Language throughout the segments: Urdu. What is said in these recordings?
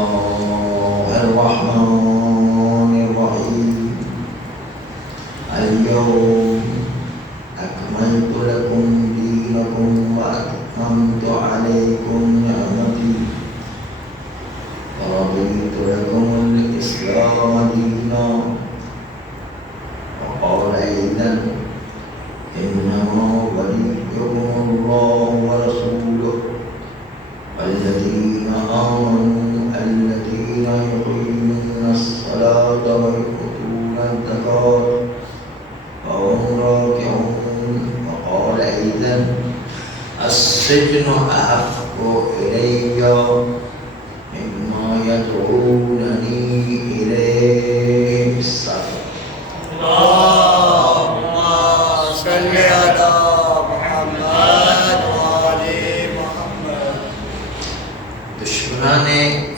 الله الرحمن الرحيم اليوم أكملت لكم دينكم وأتممت عليكم نعمتي ورضيت لكم الإسلام دينا وقال أيضا إنما وليكم الله ورسوله والذين آمنوا الذين يقيمون الصلاة ويؤتون الزكاة وهم راكعون وقال أيضا السجن أحب إلي مما يدعونني إليه اللهم صل على محمد وآل محمد. دشمنان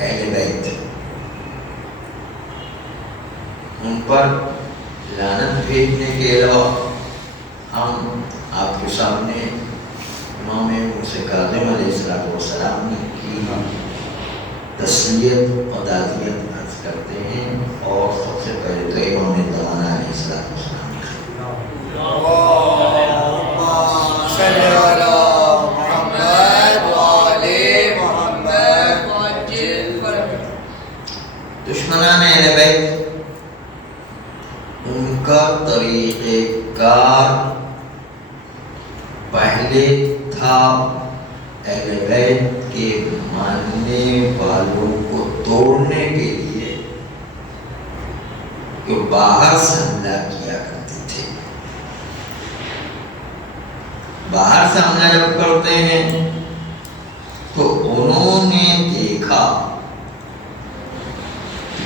اہل بیت ان پر لعنت بھیجنے کے علاوہ ہم آپ کے سامنے امام موسیٰ کاظم علیہ السلام کی تسلیت و تعزیت عرض کرتے ہیں اور سب سے پہلے تو امام زمانہ علیہ السلام اللهم صل على محمد وآل محمد وعجل فرجهم. دشمنان اہل بیت ان کا طریقہ کار پہلے تھا اہل بیت کے ماننے والوں کو توڑنے کے لیے کہ باہر سے حملہ کیا کرتے تھے. باہر سے حملہ جب کرتے ہیں تو انہوں نے دیکھا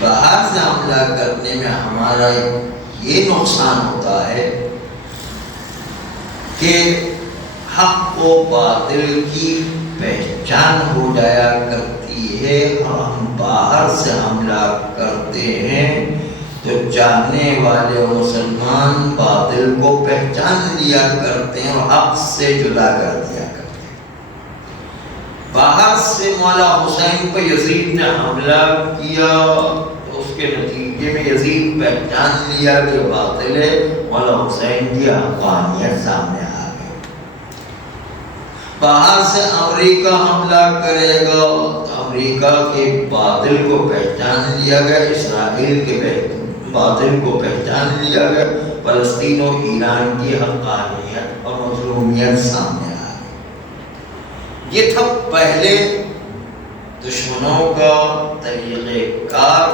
باہر سے حملہ کرنے میں ہمارا یہ نقصان ہوتا ہے کہ حق و باطل کی پہچان ہو جایا کرتی ہے. ہم باہر سے حملہ کرتے ہیں تو جاننے والے مسلمان باطل کو پہچان لیا کرتے ہیں اور حق سے جدا کر دیا کرتے ہیں. باہر سے مولا حسین پر یزید نے حملہ کیا تو اس کے نتیجے میں یزید پہچان لیا کہ باطل ہے. مولا حسین کی حقانیت سامنے آ گئی. باہر سے امریکہ حملہ کرے گا تو امریکہ کے باطل کو پہچان لیا گیا, اسرائیل کے باطل کو پہچان لیا گیا, فلسطین و ایران کی حقانیت اور مظلومیت سامنے آ گئی. یہ تھا پہلے دشمنوں کا طریقہ کار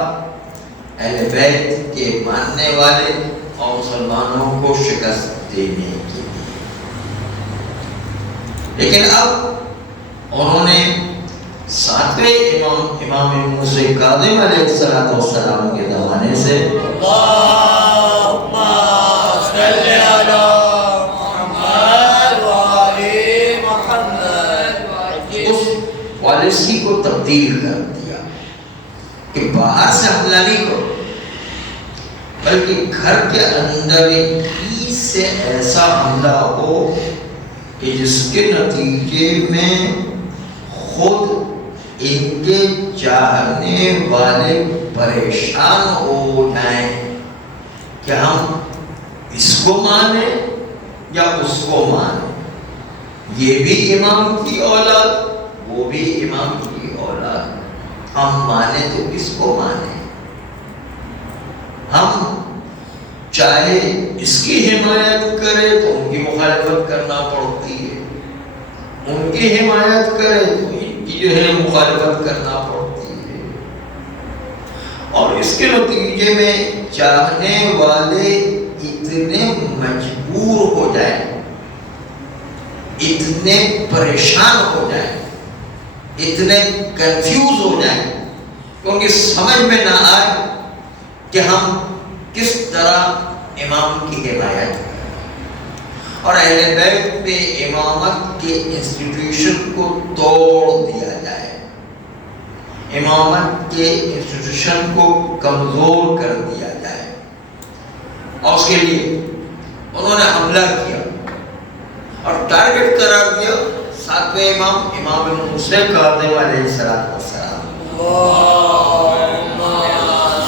اہل بیت کے ماننے والے اور مسلمانوں کو شکست دینے کی. لیکن اب انہوں نے ساتویں امام موسیٰ کاظم علیہ السلام کے زمانے سے اللهم صل على محمد وآل محمد اس پالیسی کو تبدیل کر دیا کہ باہر سے حملہ نہیں کرو بلکہ گھر کے اندر ہی سے ایسا حملہ ہو کہ جس کے نتیجے میں خود ان کے چاہنے والے پریشان ہو جائیں کہ ہم اس کو مانیں یا اس کو مانیں. یہ بھی امام کی اولاد, وہ بھی امام کی اولاد, ہم مانیں تو کس کو مانیں؟ ہم چاہے اس کی حمایت کرے تو ان کی مخالفت کرنا پڑتی ہے, ان کی حمایت کرے تو ان کی جو ہے مخالفت کرنا پڑتی ہے. اور اس کے نتیجے میں چاہنے والے اتنے مجبور ہو جائیں, اتنے پریشان ہو جائیں, اتنے کنفیوز ہو جائیں کیونکہ سمجھ میں نہ آئے کہ ہم کس طرح امام کی حمایت کریں. اور اہل بیت پہ امامت کے انسٹیٹیوشن کو توڑ دیا جائے, امامت کے انسٹیٹیوشن کو کمزور کر دیا جائے. اور اس کے لیے انہوں نے حملہ کیا اور ٹارگٹ قرار دیا ساتویں امام موسیٰ کاظم علیہ السلام. اللهم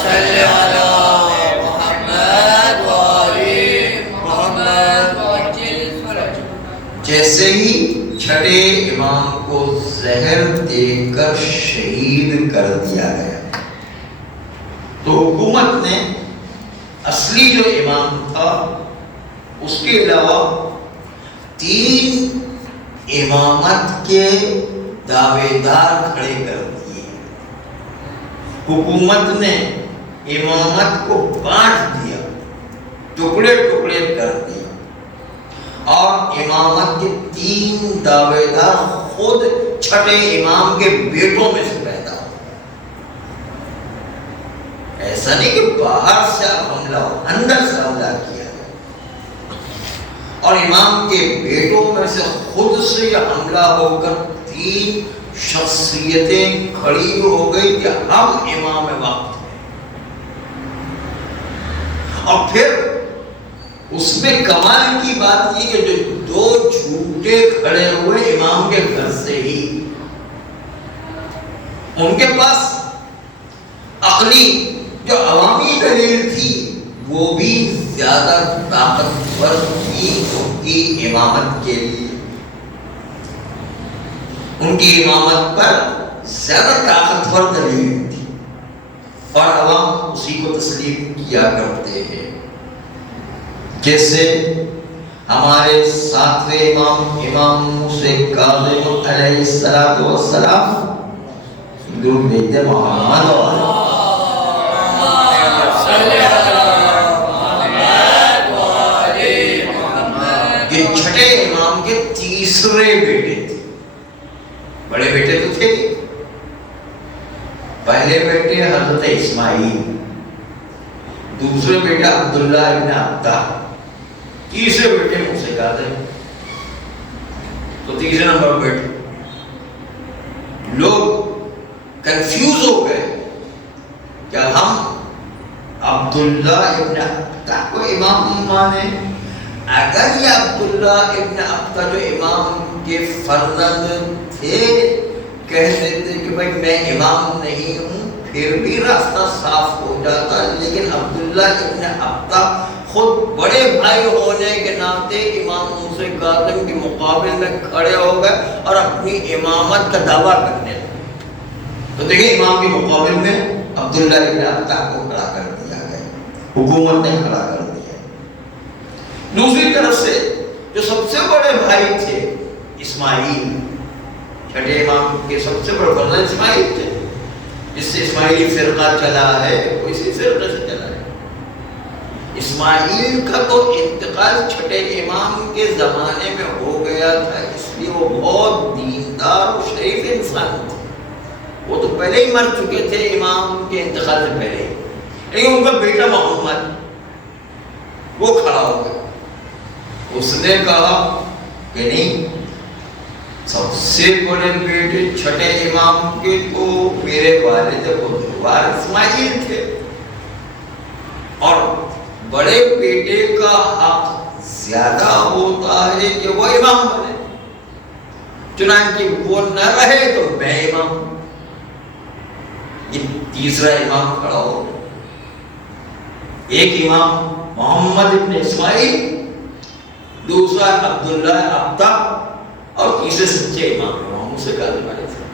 صل على محمد وآل محمد وعجل فرجهم. جیسے ہی چھٹے امام کو زہر دے کر شہید کر دیا گیا تو حکومت نے اصلی جو امام تھا اس کے علاوہ 3 امامت کے دعوے دار کھڑے کر دیے. حکومت نے امامت کو بانٹ دیا، ٹکڑے ٹکڑے کر دیا، اور امامت کے 3 دعوے دار خود چھٹے امام کے بیٹوں میں سے پیدا ہو. ایسا نہیں کہ باہر سے حملہ ہو، اندر سے حملہ کیا گیا، اور امام کے بیٹوں میں سے خود سے یہ حملہ ہو کر 3 شخصیتیں کھڑی ہو گئی کہ ہم امام وقت ہیں. اور پھر اس میں کمال کی بات یہ کہ جو 2 جھوٹے کھڑے ہوئے امام کے گھر سے ہی، ان کے پاس عقلی جو عوامی دلیل تھی وہ بھی زیادہ طاقتور تھی ان کی امامت کے لیے. ان کی امامت پر زیادہ طاقتور دلیل تھی اور عوام اسی کو تسلیم کیا کرتے ہیں. جیسے ہمارے 7ویں امام امام موسیٰ کاظم علیہ السلام درود بھیجتے محمد و یہ چھٹے امام کے 3رے بیٹے تھے. بڑے بیٹے تو تھے، پہلے بیٹے حضرت اسماعیل، دوسرے بیٹا عبداللہ ابن عبدہ، تیسرے بیٹے موسیٰ کاظم. تو 3 نمبر بیٹے. لوگ کنفیوز ہو گئے کہ ہم عبداللہ ابن عبدہ کو امام مانے. اگر یہ عبداللہ ابن عبدہ جو امام کے فرزند تھے کہتے تھے کہ بھائی میں امام نہیں ہوں، پھر بھی راستہ صاف ہو جاتا. لیکن عبداللہ ابن عبدہ خود بڑے بھائی ہونے کے ناطے امام موسیٰ کاظم کے مقابل میں کھڑے ہو گئے اور اپنی امامت کا دعویٰ کرنے لگے. تو دیکھیں امام کے مقابل میں عبداللہ ابن عبدہ کو کھڑا کر دیا گیا، حکومت نے کھڑا کر دیا. دوسری طرف سے جو سب سے بڑے بھائی تھے اسماعیل، چھٹے امام کے سب سے بڑے فرزند اسماعیل تھے، جس سے اسماعیلی فرقہ چلا ہے، وہ اسی فرقے سے چلا ہے. اسماعیل کا تو انتقال چھٹے امام کے زمانے میں ہو گیا تھا، اس لیے وہ بہت دیندار و شریف انسان تھے. وہ تو پہلے ہی مر چکے تھے امام کے انتقال سے پہلے ہی. لیکن ان کا بیٹا محمد وہ کھڑا ہو گیا. اس نے کہا کہ نہیں، سب سے بڑے بیٹے چھٹے امام کے تو میرے والد بزرگوار اسماعیل تھے، اور بڑے بیٹے کا حق زیادہ ہوتا ہے کہ وہ امام بنے. چنانچہ وہ نہ رہے تو میں امام. یہ 3را امام کھڑا ہو. ایک امام محمد ابن اسماعیل، دوسرا عبداللہ عبدہ، اور تیسرے سچے امام موسیٰ کاظم علیہ السلام.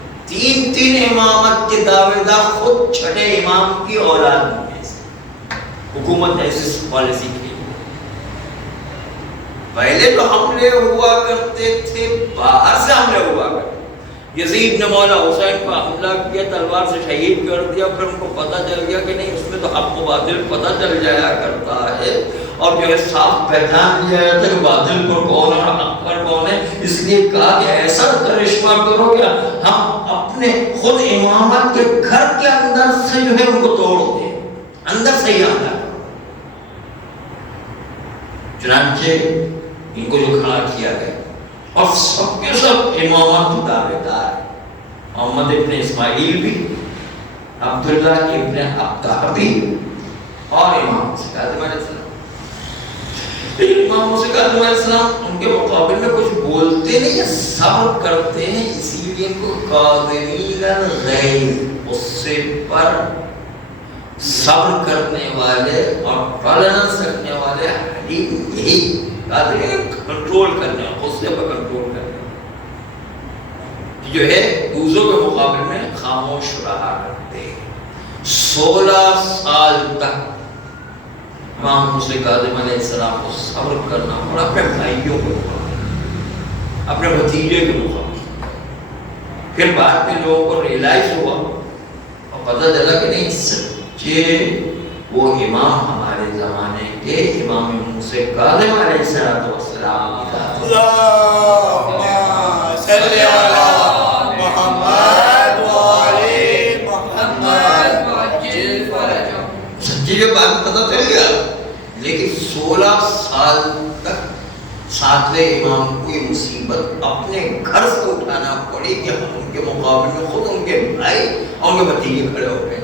3 امامت کے دعوے دار خود چھٹے امام کی اولاد میں سے. حکومت نے ایسی پالیسی کی. پہلے تو حملے ہوا کرتے تھے، باہر سے حملے ہوا کرتے. یزید نے مولا حسین پر حملہ کیا، تلوار سے شہید کر دیا. پھر ان کو پتہ چل گیا کہ نہیں، اس میں تو حق و باطل پتہ چل جایا کرتا ہے، اور جو ہے صاف پہچان لیا جاتا ہے کہ باطل پر کون ہے اور حق پر کون ہے. اس لیے کہا کہ ایسا کرشمہ کرو کہ ہم اپنے خود امامت کے گھر کے اندر سے جو ہے ان کو توڑ دیں، اندر سے ہی حملہ کرو. چنانچہ ان کو جو کھڑا کیا گیا، اور سب کے سب امامت دعوے دار، محمد ابن اسماعیل بھی، عبداللہ ابن عبدہ بھی، اور امام موسیٰ کاظم علیہ السلام. امام موسیٰ علیہ السلام ان کے مقابل میں کچھ بولتے نہیں یا صبر کرتے ہیں، اسی لیے ان کو قاضمین الغیظ، غصے پر صبر کرنے والے اور ٹالرنس رکھنے والے حلیم، یہی کنٹرول کرنے، غصے پر کنٹرول کرنے جو ہے دوسروں کے مقابل میں خاموش رہا کرتے ہیں۔ 16 سال تک امام موسیٰ کاظم علیہ السلام کو صبر کرنا پڑا اپنے بھائیوں کے مقابل، اپنے بھتیجے کے مقابل۔ پھر بعد میں لوگوں کو ریئلائز ہوا اور پتہ چلا کہ نہیں، سچے وہ امام ہمارے زمانے کے امام موسیٰ کاظم علیہ السلام اللہم صلی علی محمد وعلی محمد وعجل فرجہم۔ سچی جو بات پتہ چل گیا، لیکن 16 سال تک ساتویں امام کو یہ مصیبت اپنے گھر سے اٹھانا پڑی کہ ہم ان کے مقابل میں خود ان کے بھائی اور ان کے بھتیجے کھڑے ہو گئے۔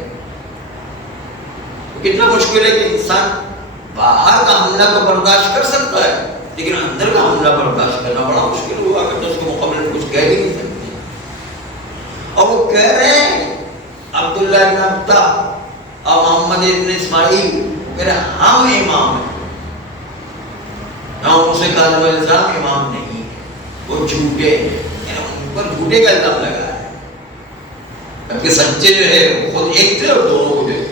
کتنا مشکل ہے کہ انسان باہر کا حملہ کو برداشت کر سکتا ہے، لیکن اندر کا حملہ برداشت کرنا بڑا مشکل ہوا کہ تو اس کے مقابلے میں کچھ کہہ بھی نہیں سکتے۔ اور وہ کہہ رہے ہیں عبداللہ بن عبدہ اور محمد ابن اسماعیل میرے ہم امام ہیں، امام موسیٰ کاظم علیہ السلام امام نہیں ہے، وہ جھوٹے ہیں، ان پر جھوٹے کا الزام لگا ہے، جبکہ سچے جو ہے خود ایک تھے اور دونوں کو جو ہے۔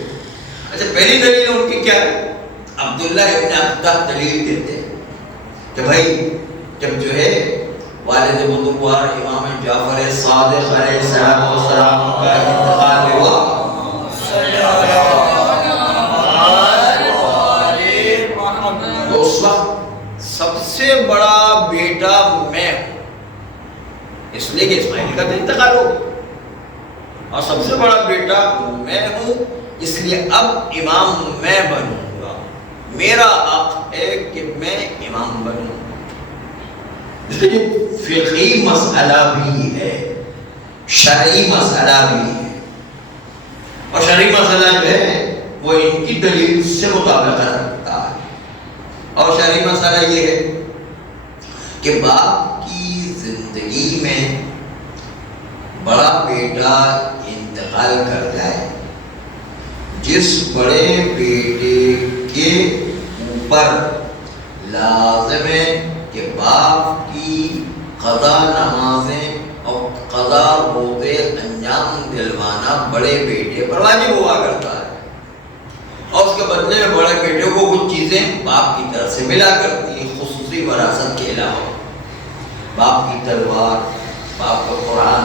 اچھا پہلی دلیل ان کی کیا ہے؟ عبداللہ ابن عبدہ دلیل دیتے ہیں کہ بھائی جب جو ہے والد بزرگوار امام جعفر صادق علیہ السلام کا انتقال ہوا تو اس وقت سب سے بڑا بیٹا میں ہوں، اس لیے کہ اسماعیل کا تو انتقال ہو، اور سب سے بڑا بیٹا میں ہوں، اس لیے اب امام میں بنوں گا، میرا حق ہے کہ میں امام بنوں۔ اس لیے فقہی مسئلہ بھی ہے، شرعی مسئلہ بھی ہے، اور شرعی مسئلہ جو ہے وہ ان کی دلیل سے مطابقت رکھتا ہے۔ اور شرعی مسئلہ یہ ہے کہ باپ کی زندگی میں بڑا بیٹا انتقال کر جائے، جس بڑے بیٹے کے اوپر لازم ہے کہ باپ کی قضا نمازیں اور قضا روزے انجام دلوانا بڑے بیٹے پر واجب ہوا کرتا ہے، اور اس کے بدلے میں بڑے بیٹے کو کچھ چیزیں باپ کی طرف سے ملا کرتی ہیں، خصوصی وراثت کے علاوہ باپ کی تلوار، باپ کا قرآن،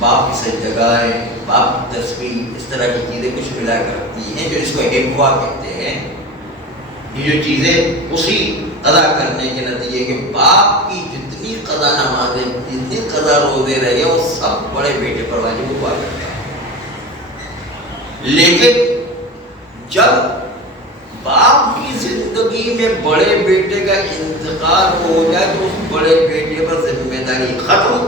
باپ کی سجدگاہیں، باپ کی تسبیح، اس طرح کی چیزیں کچھ ملا کرتی ہیں جو اس کو ہبوا کہتے ہیں۔ یہ جو چیزیں اسی ادا کرنے کے نتیجے کہ باپ کی جتنی قضا نمازیں، جتنی قضا روزے رہے وہ سب بڑے بیٹے پر واجب ہوا کرتا ہے۔ لیکن جب باپ کی زندگی میں بڑے بیٹے کا انتقال ہو جائے تو اس بڑے بیٹے پر ذمہ داری ختم،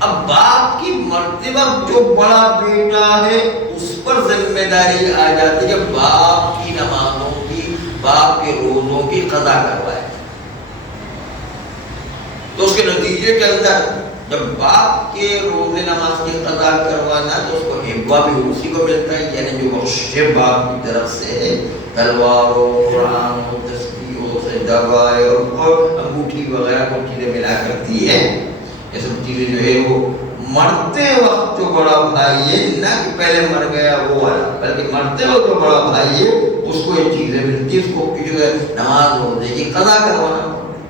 اب باپ کی مرتبہ جو بڑا بیٹا ہے اس پر ذمہ داری آ جاتی ہے کہ باپ کی نمازوں کی، باپ کے روزوں کی قضا کروائے۔ تو اس کے نتیجے کے اندر جب باپ کے روزے نماز کی قضا کروانا تو اس کو ہبوا بھی اسی کو ملتا ہے، یعنی جو بخش باپ کی طرف سے ہے، تلوار و قرآن و تسبیح و سجدگاہ اور انگوٹھی وغیرہ کچھ چیزیں ملا کرتی ہے، یہ سب چیزیں جو ہے وہ مرتے وقت جو بڑا بھائی ہے، نہ کہ پہلے مر گیا وہ والا، بلکہ مرتے وقت جو بڑا بھائی ہے اس کو یہ چیزیں ملتی ہے، اس کو جو ہے نماز روزے کی قضا کروانا پڑتا ہے۔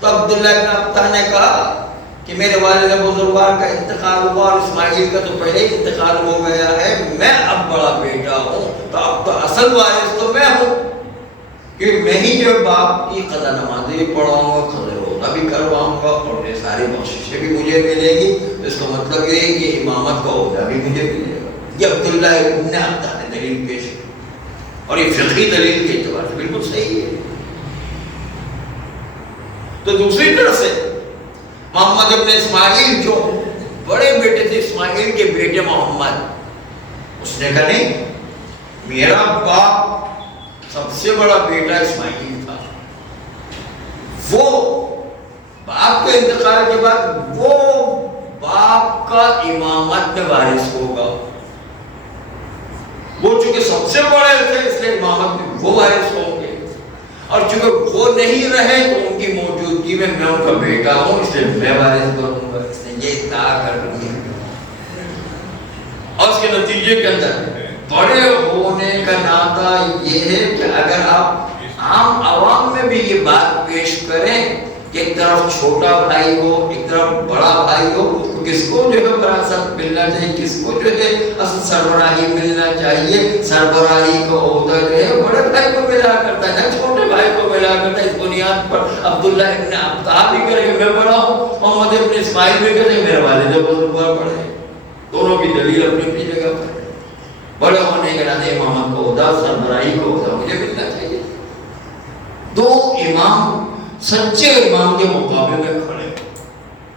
تو عبداللہ بن عبدہ نے کہا کہ میرے والد بزرگوار کا انتقال ہوا اور اسماعیل کا تو پہلے ہی انتقال ہو گیا ہے، میں اب بڑا بیٹا ہوں تو اب تو اصل وارث تو میں ہوں، کہ میں ہی جو باپ کی قضا نمازیں بھی پڑھاؤں گا، قضا روزہ بھی کرواؤں گا، اور یہ ساری بخششیں بھی مجھے ملے گی۔ اس کا مطلب یہ ہے کہ امامت کا عہدہ بھی مجھے ملے گا۔ یہ عبداللہ ابن عبدہ نے دلیل پیش کی، اور یہ فقہی دلیل کے اعتبار سے بالکل صحیح ہے۔ تو دوسری طرف سے محمد ابن اسماعیل جو بڑے بیٹے تھے، اسماعیل کے بیٹے محمد، اس نے کہا نہیں، میرا باپ سب سے بڑا بیٹا اسماعیل تھا، وہ باپ کے انتقال کے بعد وہ باپ کا امامت میں وارث ہوگا. وہ چونکہ سب سے بڑے تھے اس لیے امامت میں وہ وارث ہوں گے، اور چونکہ وہ نہیں رہے تو ان کی موجودگی میں میں ان کا بیٹا ہوں اس لیے میں وارث بنوں گا. اس نے یہ ادعا کر لی اور اس کے نتیجے کے اندر بڑے ہونے کا ناطا یہ ہے کہ اگر آپ عام عوام میں بھی یہ بات پیش کریں کہ ایک طرف چھوٹا بھائی ہو ایک طرف بڑا بھائی ہو، کس کو جو ہے وراثت ملنا چاہیے، کس کو جو ہے اصل سربراہی ملنا چاہیے. سربراہی کا عہدہ جو ہے بڑے بھائی کو ملا کرتا ہے، چھوٹے بھائی کو ملا کرتا ہے. اس بنیاد پر عبداللہ ابن عبدہ بھی کرے کہ میں بڑا ہوں، محمد ابن اسماعیل بھی کرے کہ میرے والد بزرگوار بڑے ہیں. دونوں کی دلیل اپنی اپنی جگہ پر ہے. بڑے ہونے کے ناطے امامت کو عہدہ، سربراہی کو عہدہ مجھے ملنا چاہیے. دو امام سچے امام کے مقابلے میں کھڑے،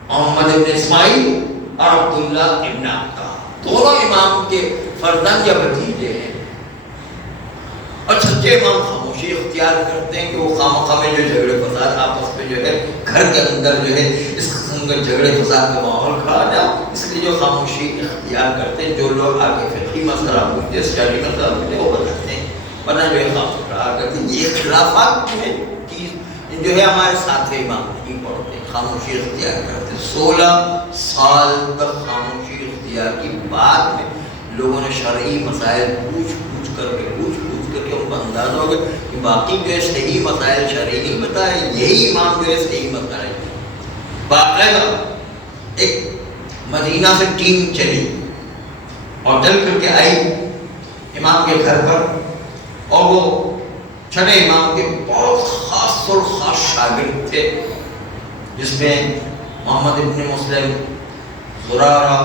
محمد ابن اسماعیل اور عبداللہ ابن عبدہ، دونوں امام کے فرزند یا بھتیجے ہیں. اور سچے امام خاموشی اختیار کرتے ہیں کہ وہ خامخواہ میں جو جھگڑے فساد آپس میں جو ہے گھر کے اندر جو ہے اس قسم کا جھگڑے فساد کا ماحول کھڑا ہے، اس لیے جو خاموشی اختیار کرتے ہیں. جو لوگ آگے فقہی مسئلہ پوچھتے شرعی مسئلہ پوچھتے وہ بتاتے ہیں، ورنہ جو ہے خاموش رہا کرتے ہیں. یہ اختلافات جو ہے ہمارے ساتھ امام نہیں پڑھتے، خاموشی اختیار کرتے. 16 سال تک خاموشی اختیار کی بعد میں لوگوں نے شرعی مسائل پوچھ کر کے ان کو اندازہ ہو گیا کہ باقی جو ہے صحیح مسائل شرعی نہیں بتائے، یہی امام جو ہے صحیح مسائل. باقاعدہ ایک مدینہ سے ٹیم چلی اور چل کر کے آئی امام کے گھر پر، اور وہ چھٹے امام کے بہت خاص اور خاص شاگرد تھے جس میں محمد ابن مسلم، زرارہ،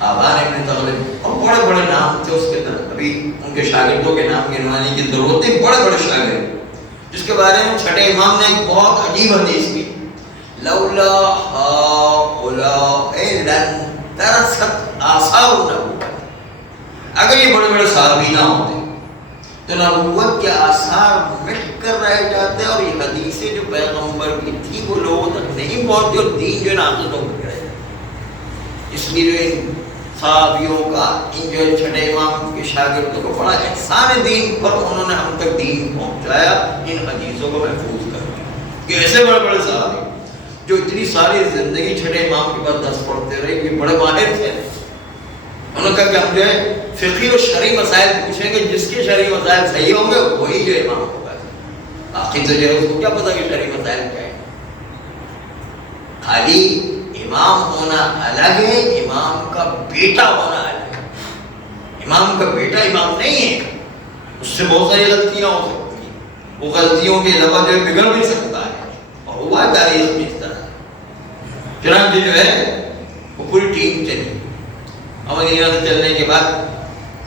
آبان ابن تغلب اور بڑے بڑے نام تھے. اس کے اندر ابھی ان کے شاگردوں کے نام گنوانے کی ضرورت نہیں، بڑے بڑے شاگرد جس کے بارے میں چھٹے امام نے ایک بہت عجیب حدیث کی. لولا هؤلاء لانترست آثار النبوت، اگر یہ بڑے بڑے صحابی نہ ہوتے تو نبوت کے آثار مٹ کر رہ جاتے اور یہ حدیثیں جو پیغمبر کی تھی وہ لوگوں تک نہیں پہنچتی اور دین جو ناقص ہو گیا ہے. اس لیے جو ان صحابیوں کا ان جو چھٹے امام کے شاگردوں کو بڑا احسان دین پر انہوں نے ہم تک دین پہنچایا ان حدیثوں کو محفوظ کر کے. کہ ایسے بڑے بڑے صحابی جو اتنی ساری زندگی چھٹے امام کے پاس درس پڑھتے رہے، یہ بڑے ماہر تھے. انہوں نے کہا کہ ہم جو ہے فقہی اور شرعی مسائل پوچھیں گے، جس کے شرعی مسائل صحیح ہوں گے وہی جو امام ہوگا. آخر تو جو ہے اس کو کیا پتا کہ شرعی مسائل کیا ہے. خالی امام ہونا الگ ہے، امام کا بیٹا ہونا الگ ہے. امام کا بیٹا امام نہیں ہے، اس سے بہت ساری غلطیاں ہو سکتی ہیں، وہ غلطیوں کے علاوہ جو ہے بگڑ بھی سکتا ہے، اور ہوا تاریخ میں اس طرح. چنانچہ جو ہے وہ پوری ٹیم چلی. مدینہ سے چلنے کے بعد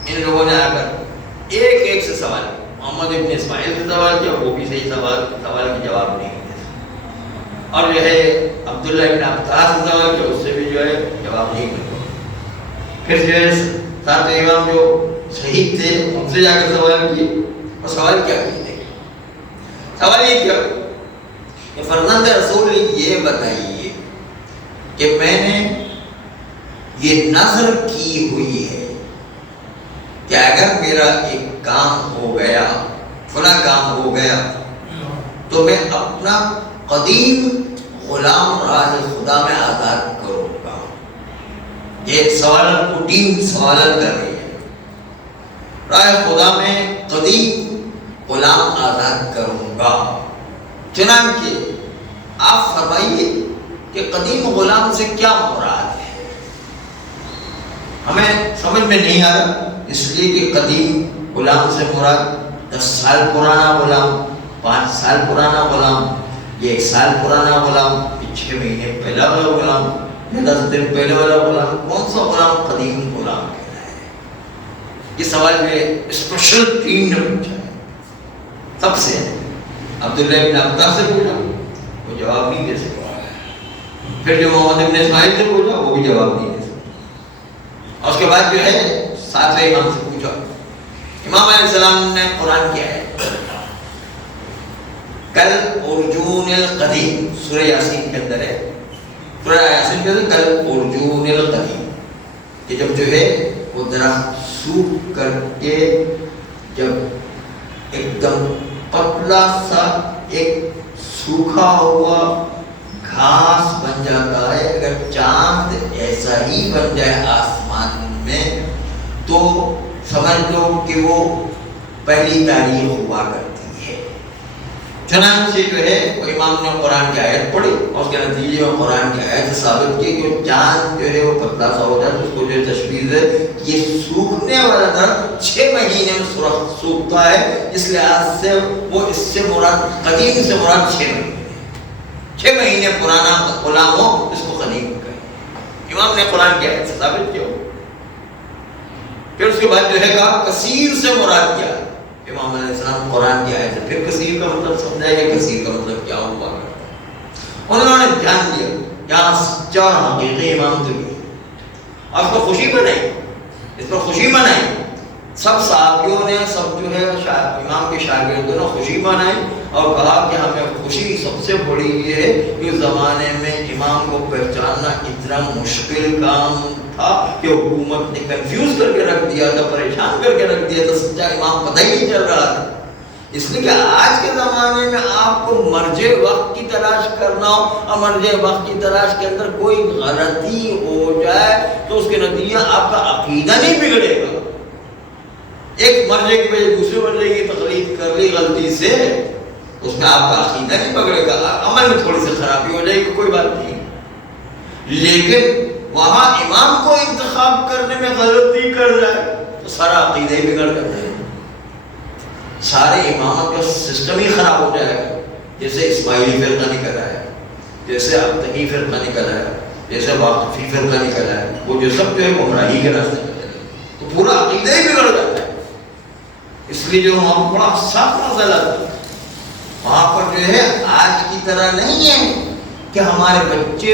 ان لوگوں نے آ کر ایک سے سوال، محمد ابن اسماعیل سے سوال کیا، وہ بھی صحیح سوال کے جواب نہیں دے. اور جو ہے عبداللہ ابن عبدہ سے سوال کیا، اس سے بھی جو ہے جواب نہیں دے. پھر جو ہے ساتھ امام جو شہید تھے ان سے جا کر سوال کیے. اور سوال کیا کیے؟ سوال یہ کیا کہ فرزند رسول یہ بتائیے کہ میں نے یہ نظر کی ہوئی ہے کہ اگر میرا ایک کام ہو گیا، فلاں کام ہو گیا، تو میں اپنا قدیم غلام راہ خدا میں آزاد کروں گا. یہ سوال کو ٹیم سوال کر رہی ہے. راہ خدا میں قدیم غلام آزاد کروں گا. چنانچہ آپ فرمائیے کہ قدیم غلام سے کیا مراد ہے؟ ہمیں سمجھ میں نہیں آ رہا، اس لیے کہ قدیم غلام سے مراد 10 سال پرانا غلام، 5 سال پرانا غلام، یہ 1 سال پرانا غلام، 6 مہینے پہلا والا غلام، یا 10 دن پہلے والا غلام، کون سا غلام قدیم غلام کہنا ہے؟ یہ سوال جو ہے اسپیشل ٹیم نے پوچھا ہے. سب سے عبداللہ ابن عبدہ سے پوچھا، وہ جواب نہیں دے سکا. پھر جو محمد ابن اسماعیل سے پوچھا، وہ بھی جواب نہیں دے سکا. اور اس کے بعد جو ہے ساتویں امام سے پوچھا. امام علیہ السلام نے قرآن کیا ہے، کل ارجون القدیم، سورہ یاسین کے اندر ہے، سورہ یاسین کے اندر کل ارجون القدیم، کہ جب جو ہے وہ درخت سوکھ کر کے جب ایک دم پتلا سا ایک سوکھا ہوا گھاس بن جاتا ہے، اگر چاند ایسا ہی بن جائے آسمان میں تو سمجھ لو کہ وہ پہلی تاریخ ہوا کرتی ہے۔ چنانچہ جو ہے وہ امام نے قرآن کی آیت پڑھی اور اس کے نتیجے میں قرآن کی آیت سے ثابت کی کہ چاند جو ہے وہ پتلا سا ہو جاتا ہے، اس کو جو تشبیہ ہے کہ یہ سوکھنے والا درخت 6 مہینے میں سوکھتا ہے، اس لحاظ سے وہ اس سے مراد قدیم سے مراد 6 مہینے پرانا غلام ہو اس کو قدیم کہیں۔ امام نے قرآن کی آیت سے ثابت کیا۔ پھر اس کے بعد جو ہے کہا کثیر سے مراد کیا ہے، امام علیہ السلام قرآن کی آیت سے پھر کثیر کا مطلب سمجھایا کہ کثیر کا مطلب کیا ہوا کرتا ہے۔ انہوں نے جان لیا یہاں سچا اور حقیقی امام تو یہ، اور اس کو خوشی بنائی، اس پر خوشی منائی، سب صحابیوں نے سب جو ہے امام کے شاگردوں نے خوشی منائی اور کہا کہ ہمیں خوشی سب سے بڑی یہ ہے کہ اس زمانے میں امام کو پہچاننا اتنا مشکل کام تھا کہ حکومت نے کنفیوز کر کے رکھ دیا تھا، پریشان کر کے رکھ دیا تھا، سچا امام پتہ ہی نہیں چل رہا تھا۔ اس لیے کہ آج کے زمانے میں آپ کو مرجع وقت کی تلاش کرنا ہو اور مرجع وقت کی تلاش کے اندر کوئی غلطی ہو جائے تو اس کے نتیجہ آپ کا عقیدہ نہیں بگڑے گا۔ ایک مرجع کی وجہ دوسرے مرجع کی تقلید کر لی غلطی سے، اس میں آپ کا عقیدہ نہیں بگڑے گا، عمل میں تھوڑی سی خرابی ہو جائے گی، کوئی بات نہیں، لیکن وہاں امام کو انتخاب کرنے میں غلطی کر جائے تو سارا عقیدہ ہی بگڑ جاتا ہے، سارے امامت کا سسٹم ہی خراب ہو جائے گا۔ جیسے اسماعیلی فرقہ نکل آیا، جیسے ابتدی فرقہ نکل آیا، جیسے واقفی فرقہ نکل آیا، وہ جو سب جو ہے گمراہی کے راستے میں چلے تو پورا عقیدہ ہی بگڑ جاتا ہے۔ اس لیے جو وہاں بڑا صاف مسئلہ تھا، وہاں پر جو ہے آج کی طرح نہیں ہے کہ ہمارے بچے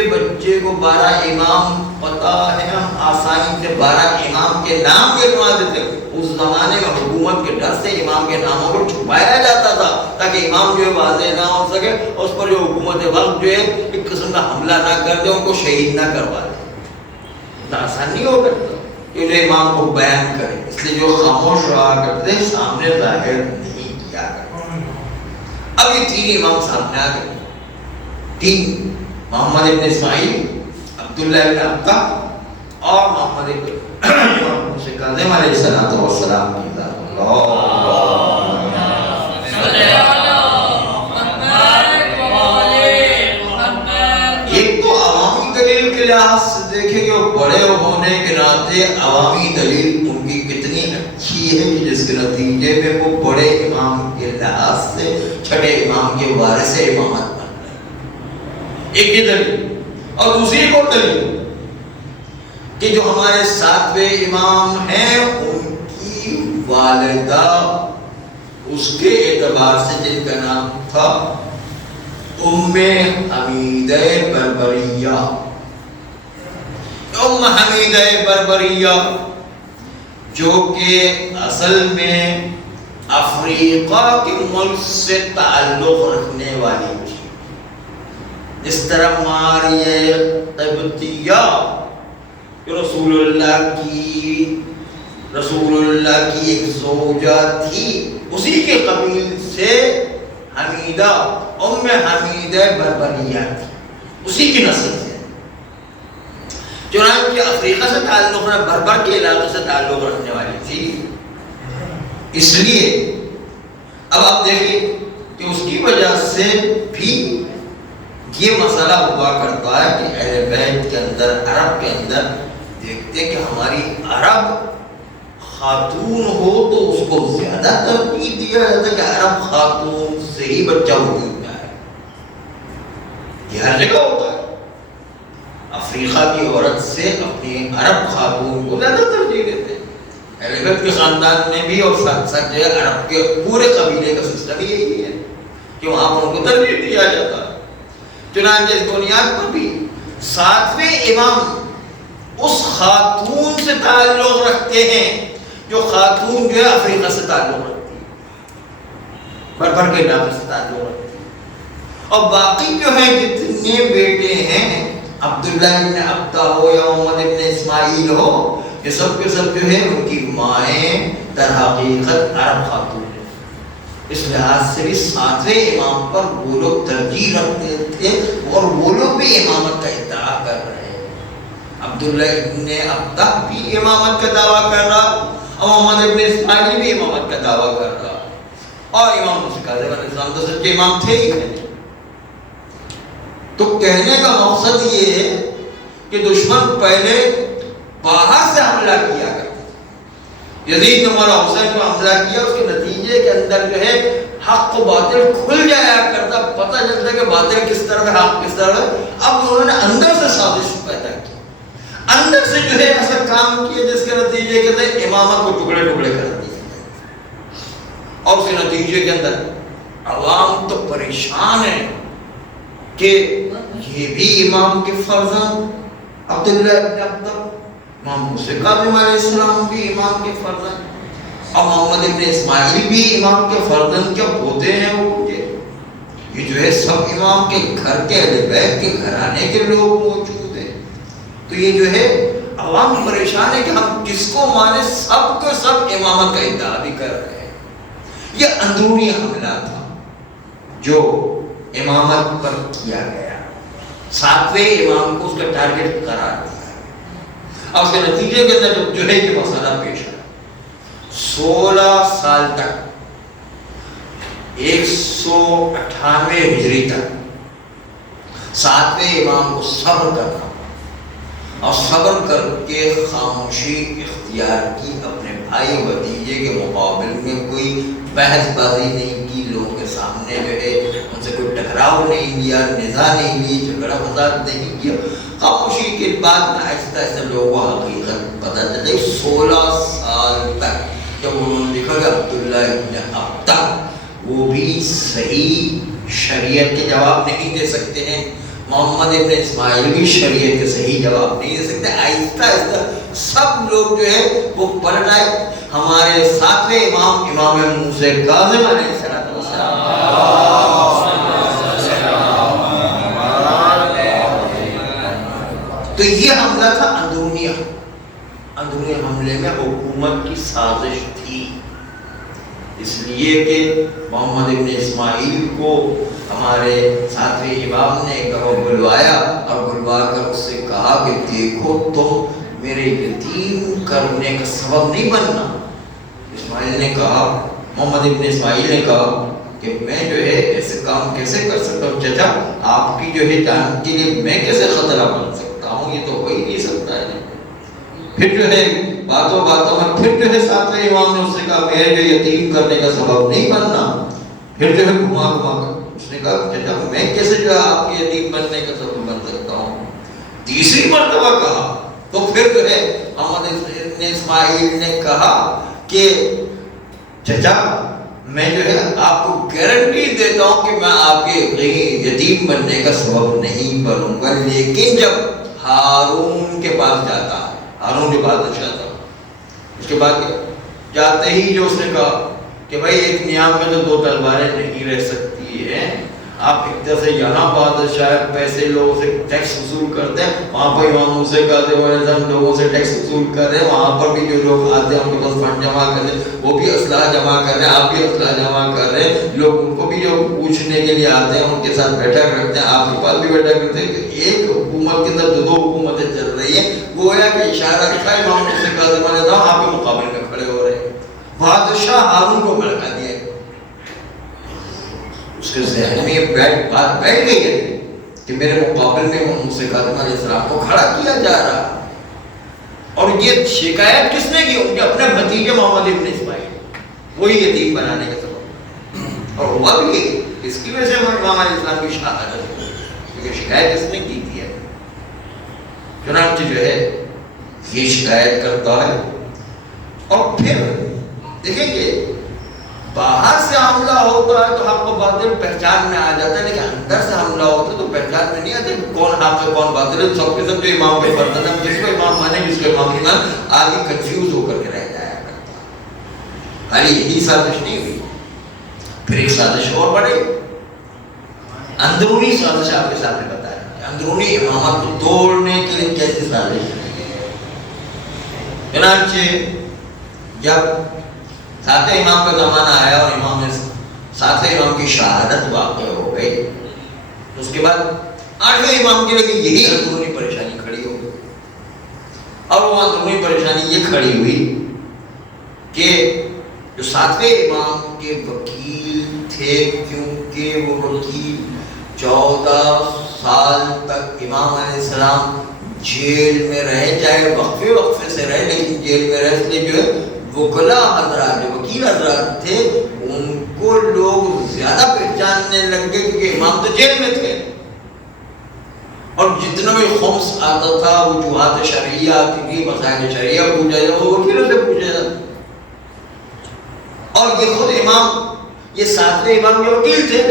کو 12 امام پتہ ہے، ہم آسانی سے 12 امام کے نام گنوا دیتے۔ اس زمانے میں حکومت کے ڈر سے امام کے ناموں کو چھپایا جاتا تھا تاکہ امام جو ہے واضح نہ ہو سکے، اور اس پر جو حکومت وقت جو ہے ایک قسم کا حملہ نہ کر دے، ان کو شہید نہ کروا دے۔ اتنا آسان نہیں ہو کرتا کہ جو امام کو بیان کرے، اس لیے جو خاموش رہا کرتے سامنے ظاہر نہیں کیا کرتے۔ اب یہ 3 امام سامنے آ گئے، 3 محمد ابن اسماعیل، عبداللہ ابن عبدہ اور محمد ابن موسیٰ کاظم علیہ السلام کی ذات ایک تو عوامی دلیل کے لحاظ سے دیکھیں کہ وہ بڑے ہونے کے ناطے عوامی دلیل ان کی کتنی اچھی ہے کہ جس کے نتیجے میں وہ بڑے امام کے لحاظ سے چھٹے امام کے وارث امامت بن گئے، ایک یہ دلیل۔ اور دوسری کو دلیل کہ جو ہمارے 7ویں امام ہیں ان کی والدہ اس کے اعتبار سے جن کا نام تھا ام حمیدہ بربریہ، ام حمیدہ بربریہ جو کہ اصل میں افریقہ کے ملک سے تعلق رکھنے والی تھی، اس طرح ماریہ قبطیہ رسول اللہ کی ایک زوجہ تھی، اسی کے قبیل سے حمیدہ ام حمیدہ بربریہ تھی، اسی کی نسل سے، چنانچہ افریقہ سے تعلق رکھنے، بربر کے علاقے سے تعلق رکھنے والی تھی۔ اس لیے اب آپ دیکھیں کہ اس کی وجہ سے بھی یہ مسئلہ ہوا کرتا ہے کہ اہل بیت کے اندر، عرب کے اندر دیکھتے کہ ہماری عرب خاتون ہو تو اس کو زیادہ ترجیح دیا جاتا ہے کہ عرب خاتون سے ہی بچہ وجود میں آئے۔ یہ ہر جگہ ہوتا ہے، افریقہ کی عورت سے اپنی عرب خاتون کو زیادہ ترجیح دیتے ہیں۔ اہل بیت کے خاندان میں بھی اور ساتھ ساتھ جو ہے عرب کے پورے قبیلے کا سسٹم یہی ہے کہ وہاں پر ان کو ترجیح دیا جاتا ہے۔ چنانچہ اس بنیاد پر بھی 7ویں امام اس خاتون سے تعلق رکھتے ہیں جو خاتون جو ہے افریقہ سے تعلق رکھتی ہے، بربر کے علاقے سے تعلق رکھتی ہے۔ اور باقی جو ہے جتنے بیٹے ہیں عبداللہ ابن عبدہ ہو یا محمد ابن اسماعیل ہو، یہ سب کے سب جو ہے ان کی مائیں در حقیقت عرب خاتون ہیں۔ اس لحاظ سے بھی ساتویں امام پر وہ لوگ ترجیح رکھتے تھے اور وہ لوگ بھی امامت کا ادعا کر رہے ہیں۔ عبداللہ ابن عبدہ بھی امامت کا دعویٰ کر رہا اور محمد ابن اسماعیل بھی امامت کا دعویٰ کر رہا، اور امام موسیٰ کاظم علیہ السلام تو سچے امام تھے ہی نہیں۔ تو کہنے کا مقصد یہ ہے کہ دشمن پہلے باہر سے حملہ کیا کرتا، یزید نے مولا حسین پر حملہ کیا، اس کے نتیجے کے اندر جو ہے حق و باطل کھل جایا کرتا، پتہ چلتا کہ باطل کس طرح ہے حق کس طرح ہے۔ اب انہوں نے اندر سے سازش پیدا کی، اندر سے جو ہے ایسا کام کیا جس کے نتیجے کے اندر امامت کو ٹکڑے ٹکڑے کر دیا، اور اس کے نتیجے کے اندر عوام تو پریشان ہے کہ یہ بھی امام کے فرزند عبداللہ ابن عبدہ، امام موسیٰ کاظم علیہ السلام بھی امام کے فرزند، اور محمد ابن اسماعیل بھی امام کے فرزند کے پوتے ہیں، وہ یہ جو ہے سب امام کے گھر کے اہل بیت کے گھرانے کے لوگ موجود ہیں۔ تو یہ جو ہے عوام پریشان ہے کہ ہم کس کو مانے، سب کو سب امامت کا ادعا بھی کر رہے ہیں۔ یہ اندرونی حملہ تھا جو امامت پر کیا گیا، ساتویں امام کو اس کا ٹارگٹ قرار دیا، اور اس کے نتیجے کے اندر جو ہے یہ مسئلہ پیش آیا۔ 16 سال تک 198 ہجری تک ساتویں امام کو صبر کرنا اور صبر کر کے خاموشی اختیار کی، اپنے بھائی بھتیجے کے مقابل میں کوئی بحث بازی نہیں کی، لوگوں کے سامنے جو ہے ان سے کوئی ٹکراؤ نہیں کیا، نزاع نہیں لی، جھگڑا فساد نہیں کیا، خاموشی کے بعد آہستہ آہستہ لوگوں کو حقیقت پتہ چلے۔ 16 سال تک جب انہوں نے دیکھا کہ عبداللہ ابن عبدہ وہ بھی صحیح شریعت کے جواب نہیں دے سکتے ہیں، محمد ابن اسماعیل بھی شریعت کے صحیح جواب نہیں دے سکتے، آہستہ آہستہ سب لوگ جو ہے وہ پلٹ آئے۔ ہمارے ساتویں امام امام موسیٰ کاظم علیہ السلام، تو یہ حملہ تھا اندرونی حملے میں حکومت کی سازش تھی، اس لیے کہ محمد ابن اسماعیل کو ہمارے ساتویں امام نے ایک دفعہ بلوایا اور بلوا کر اس سے کہا کہ دیکھو تم میرے یتیم کرنے کا سبب نہیں بننا۔ اسماعیل نے کہا، محمد ابن اسماعیل نے کہا کہ میں جو ہے ایسے کام کیسے کر سکتا ہوں چچا، آپ کی جو ہے جان کے لیے میں کیسے خطرہ بن سکتا ہوں، یہ تو ہو ہی نہیں سکتا ہے۔ پھر جو ہے باتوں میں پھر جو ہے ساتویں امام نے اس سے کہا میں جو یتیم کرنے کا سبب نہیں بننا، پھر جو ہے گھما کر اس نے کہا چچا میں کیسے جو ہے آپ کے یتیم بننے کا سبب بن سکتا ہوں۔ تیسری مرتبہ کہا تو پھر جو ہے محمد ابن اسماعیل نے کہا کہ چچا میں جو ہے آپ کو گارنٹی دیتا ہوں کہ میں آپ کے یتیم بننے کا سبب نہیں بنوں گا، لیکن جب ہارون کے پاس جاتا، ہارون کے بادشاہ تھا، اس کے بعد جاتے ہی جو اس نے کہا کہ بھائی ایک نیام میں تو 2 تلواریں نہیں رہ سکتی ہیں، آپ ایک طرح سے یہاں بادشاہ پیسے لوگوں سے ٹیکس وصول کرتے ہیں، وہاں پر امام موسیٰ کاظم علیہ السلام لوگوں سے ٹیکس وصول کر رہے ہیں، وہاں پر بھی جو لوگ آتے ہیں ان کے پاس فنڈ جمع کر رہے ہیں، وہ بھی اسلحہ جمع کر رہے ہیں، آپ بھی اسلحہ جمع کر رہے ہیں، لوگ ان کو بھی جو پوچھنے کے لیے آتے ہیں ان کے ساتھ بیٹھک رکھتے ہیں، آپ کے پاس بھی بیٹھک رکھتے ہیں، ایک حکومت کے اندر 2 حکومتیں چل رہی ہیں، گویا کہ اشارہ کیا امام موسیٰ کاظم علیہ السلام آپ کے مقابل میں کھڑے ہو رہے ہیں۔ بادشاہ ہارون کو بھڑکا دیا، اس کے ذہن میں یہ بات بیٹھ گئی ہے کہ میرے مقابل میں موسیٰ کاظم علیہ السلام کو کھڑا کیا جا رہا، اور یہ شکایت کس نے کی؟ ان کے اپنے بھتیجے محمد ابن اسماعیل، وہی یتیم بنانے کا سبب، اور ہوا بھی اس کی وجہ سے امام علیہ السلام کی شہادت ہوئی، کیونکہ شکایت کس نے کی تھی۔ چنانچہ جو ہے یہ شکایت کرتا ہے، اور پھر دیکھیں گے باہر سے حملہ ہوتا ہے تو حق و باطل پہچان میں آ جاتا ہے، لیکن اندر سے حملہ ہوتا ہے تو پہچان میں نہیں آتے کون حق ہے کون باطل ہے، سب کے سب جو امام پہ فرض ہے، جس کو امام مانے جس کو امام نہیں مانے، آگے کنفیوز ہو کر کے رہ جایا کرتا ہے۔ یہی سازش نہیں ہوئی، پھر ایک سازش اور بڑھے، اندرونی سازش آپ کے سامنے بتا رہے ہیں، اندرونی امامت کو توڑنے کے لیے کیسی سازش کی گئی۔ چنانچہ جب ساتویں امام کا زمانہ آیا اور ساتویں امام کی شہادت واقع ہو گئی، تو اس کے بعد آٹھویں امام کے لیے یہی اندرونی پریشانی کھڑی ہو گئی۔ اور وہ اندرونی پریشانی یہ کھڑی ہوئی کہ جو ساتویں امام کے وکیل تھے، کیونکہ وہ وکیل 14 سال تک امام علیہ السلام جیل میں رہے، چاہے وقفے سے رہے لیکن جیل میں رہے، اس لیے جو ہے وکلا حضرات جو وکیل حضرات تھے ان کو لوگ زیادہ پہچاننے لگے کیونکہ امام تو جیل میں تھے، اور جتنا بھی خمس آتا تھا وجوہات شرعیہ آتی تھی، مسائل شرعیہ پوچھا جاتا وہ وکیلوں سے پوچھا جاتا۔ اور یہ خود امام، یہ ساتویں امام کے وکیل تھے،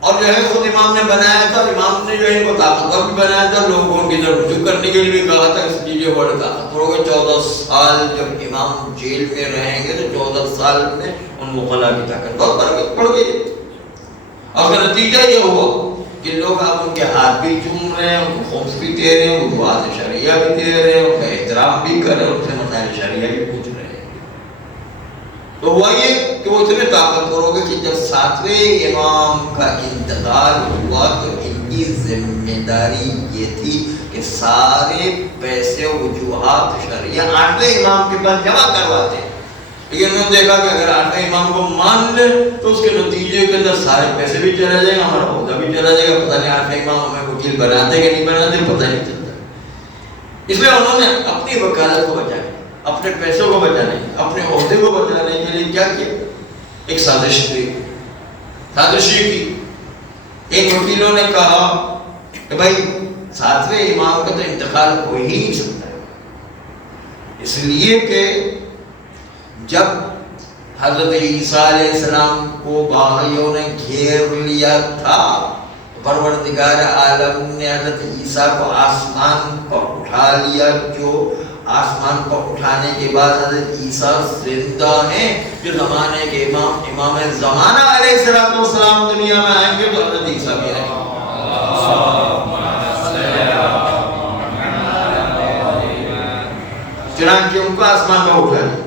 اور جو ہے خود امام نے بنایا تھا، امام نے جو ہے ان کو طاقتور بھی بنایا تھا، لوگوں کو ان کی طرف رجوع کرنے کے لیے بھی کہا تھا، اس لیے بڑے طاقتور ہو گئے۔ 14 سال جب امام جیل میں رہیں گے تو 14 سال میں ان وکلا کی طاقت بہت بڑھ گئی، اور اس کا نتیجہ یہ ہوا کہ لوگ اب ان کے ہاتھ بھی چوم رہے ہیں، ان کو خمس بھی دے رہے ہیں، وجوہات شرعیہ بھی دے رہے ہیں، ان کا احترام بھی کر رہے ہیں، ان سے مسائل شرعیہ بھی پوچھ رہے ہیں۔ تو ہوا یہ کہ وہ اتنے طاقتور ہو گئے کہ جب ساتویں امام کا انتقال ہوا تو ان کی ذمہ داری یہ تھی کہ سارے پیسے وجوہات شرعیہ 8ویں امام کے پاس جمع کرواتے ہیں، لیکن انہوں نے دیکھا کہ اگر 8ویں امام کو مان لے تو اس کے نتیجے کے اندر سارے پیسے بھی چلا جائیں گے، ہمارا عہدہ بھی چلا جائے گا، پتہ نہیں 8ویں امام ہمیں وکیل بناتے کہ نہیں بناتے پتہ نہیں چلتا۔ اس لیے انہوں نے اپنی وکالت کو بچانے، اپنے پیسوں کو بچانے، اپنے عہدے کو بچانے کے لیے کیا کیا؟ ایک سازش کی۔ ان وکیلوں نے کہا کہ بھائی 7ویں امام کا تو انتقال ہو ہی نہیں سکتا ہے، اس لیے کہ جب حضرت عیسیٰ علیہ السلام کو باغیوں نے گھیر لیا تھا، پروردگار عالم نے حضرت عیسیٰ کو آسمان پر اٹھا لیا، جو آسمان پر اٹھانے کے بعد حضرت عیسیٰ زندہ ہیں، جو زمانے کے امام زمانہ علیہ السلام دنیا میں آئیں گے تو حضرت عیسیٰ بھی آئیں گے۔ چنانچہ ان کو آسمان پر اٹھا لیا۔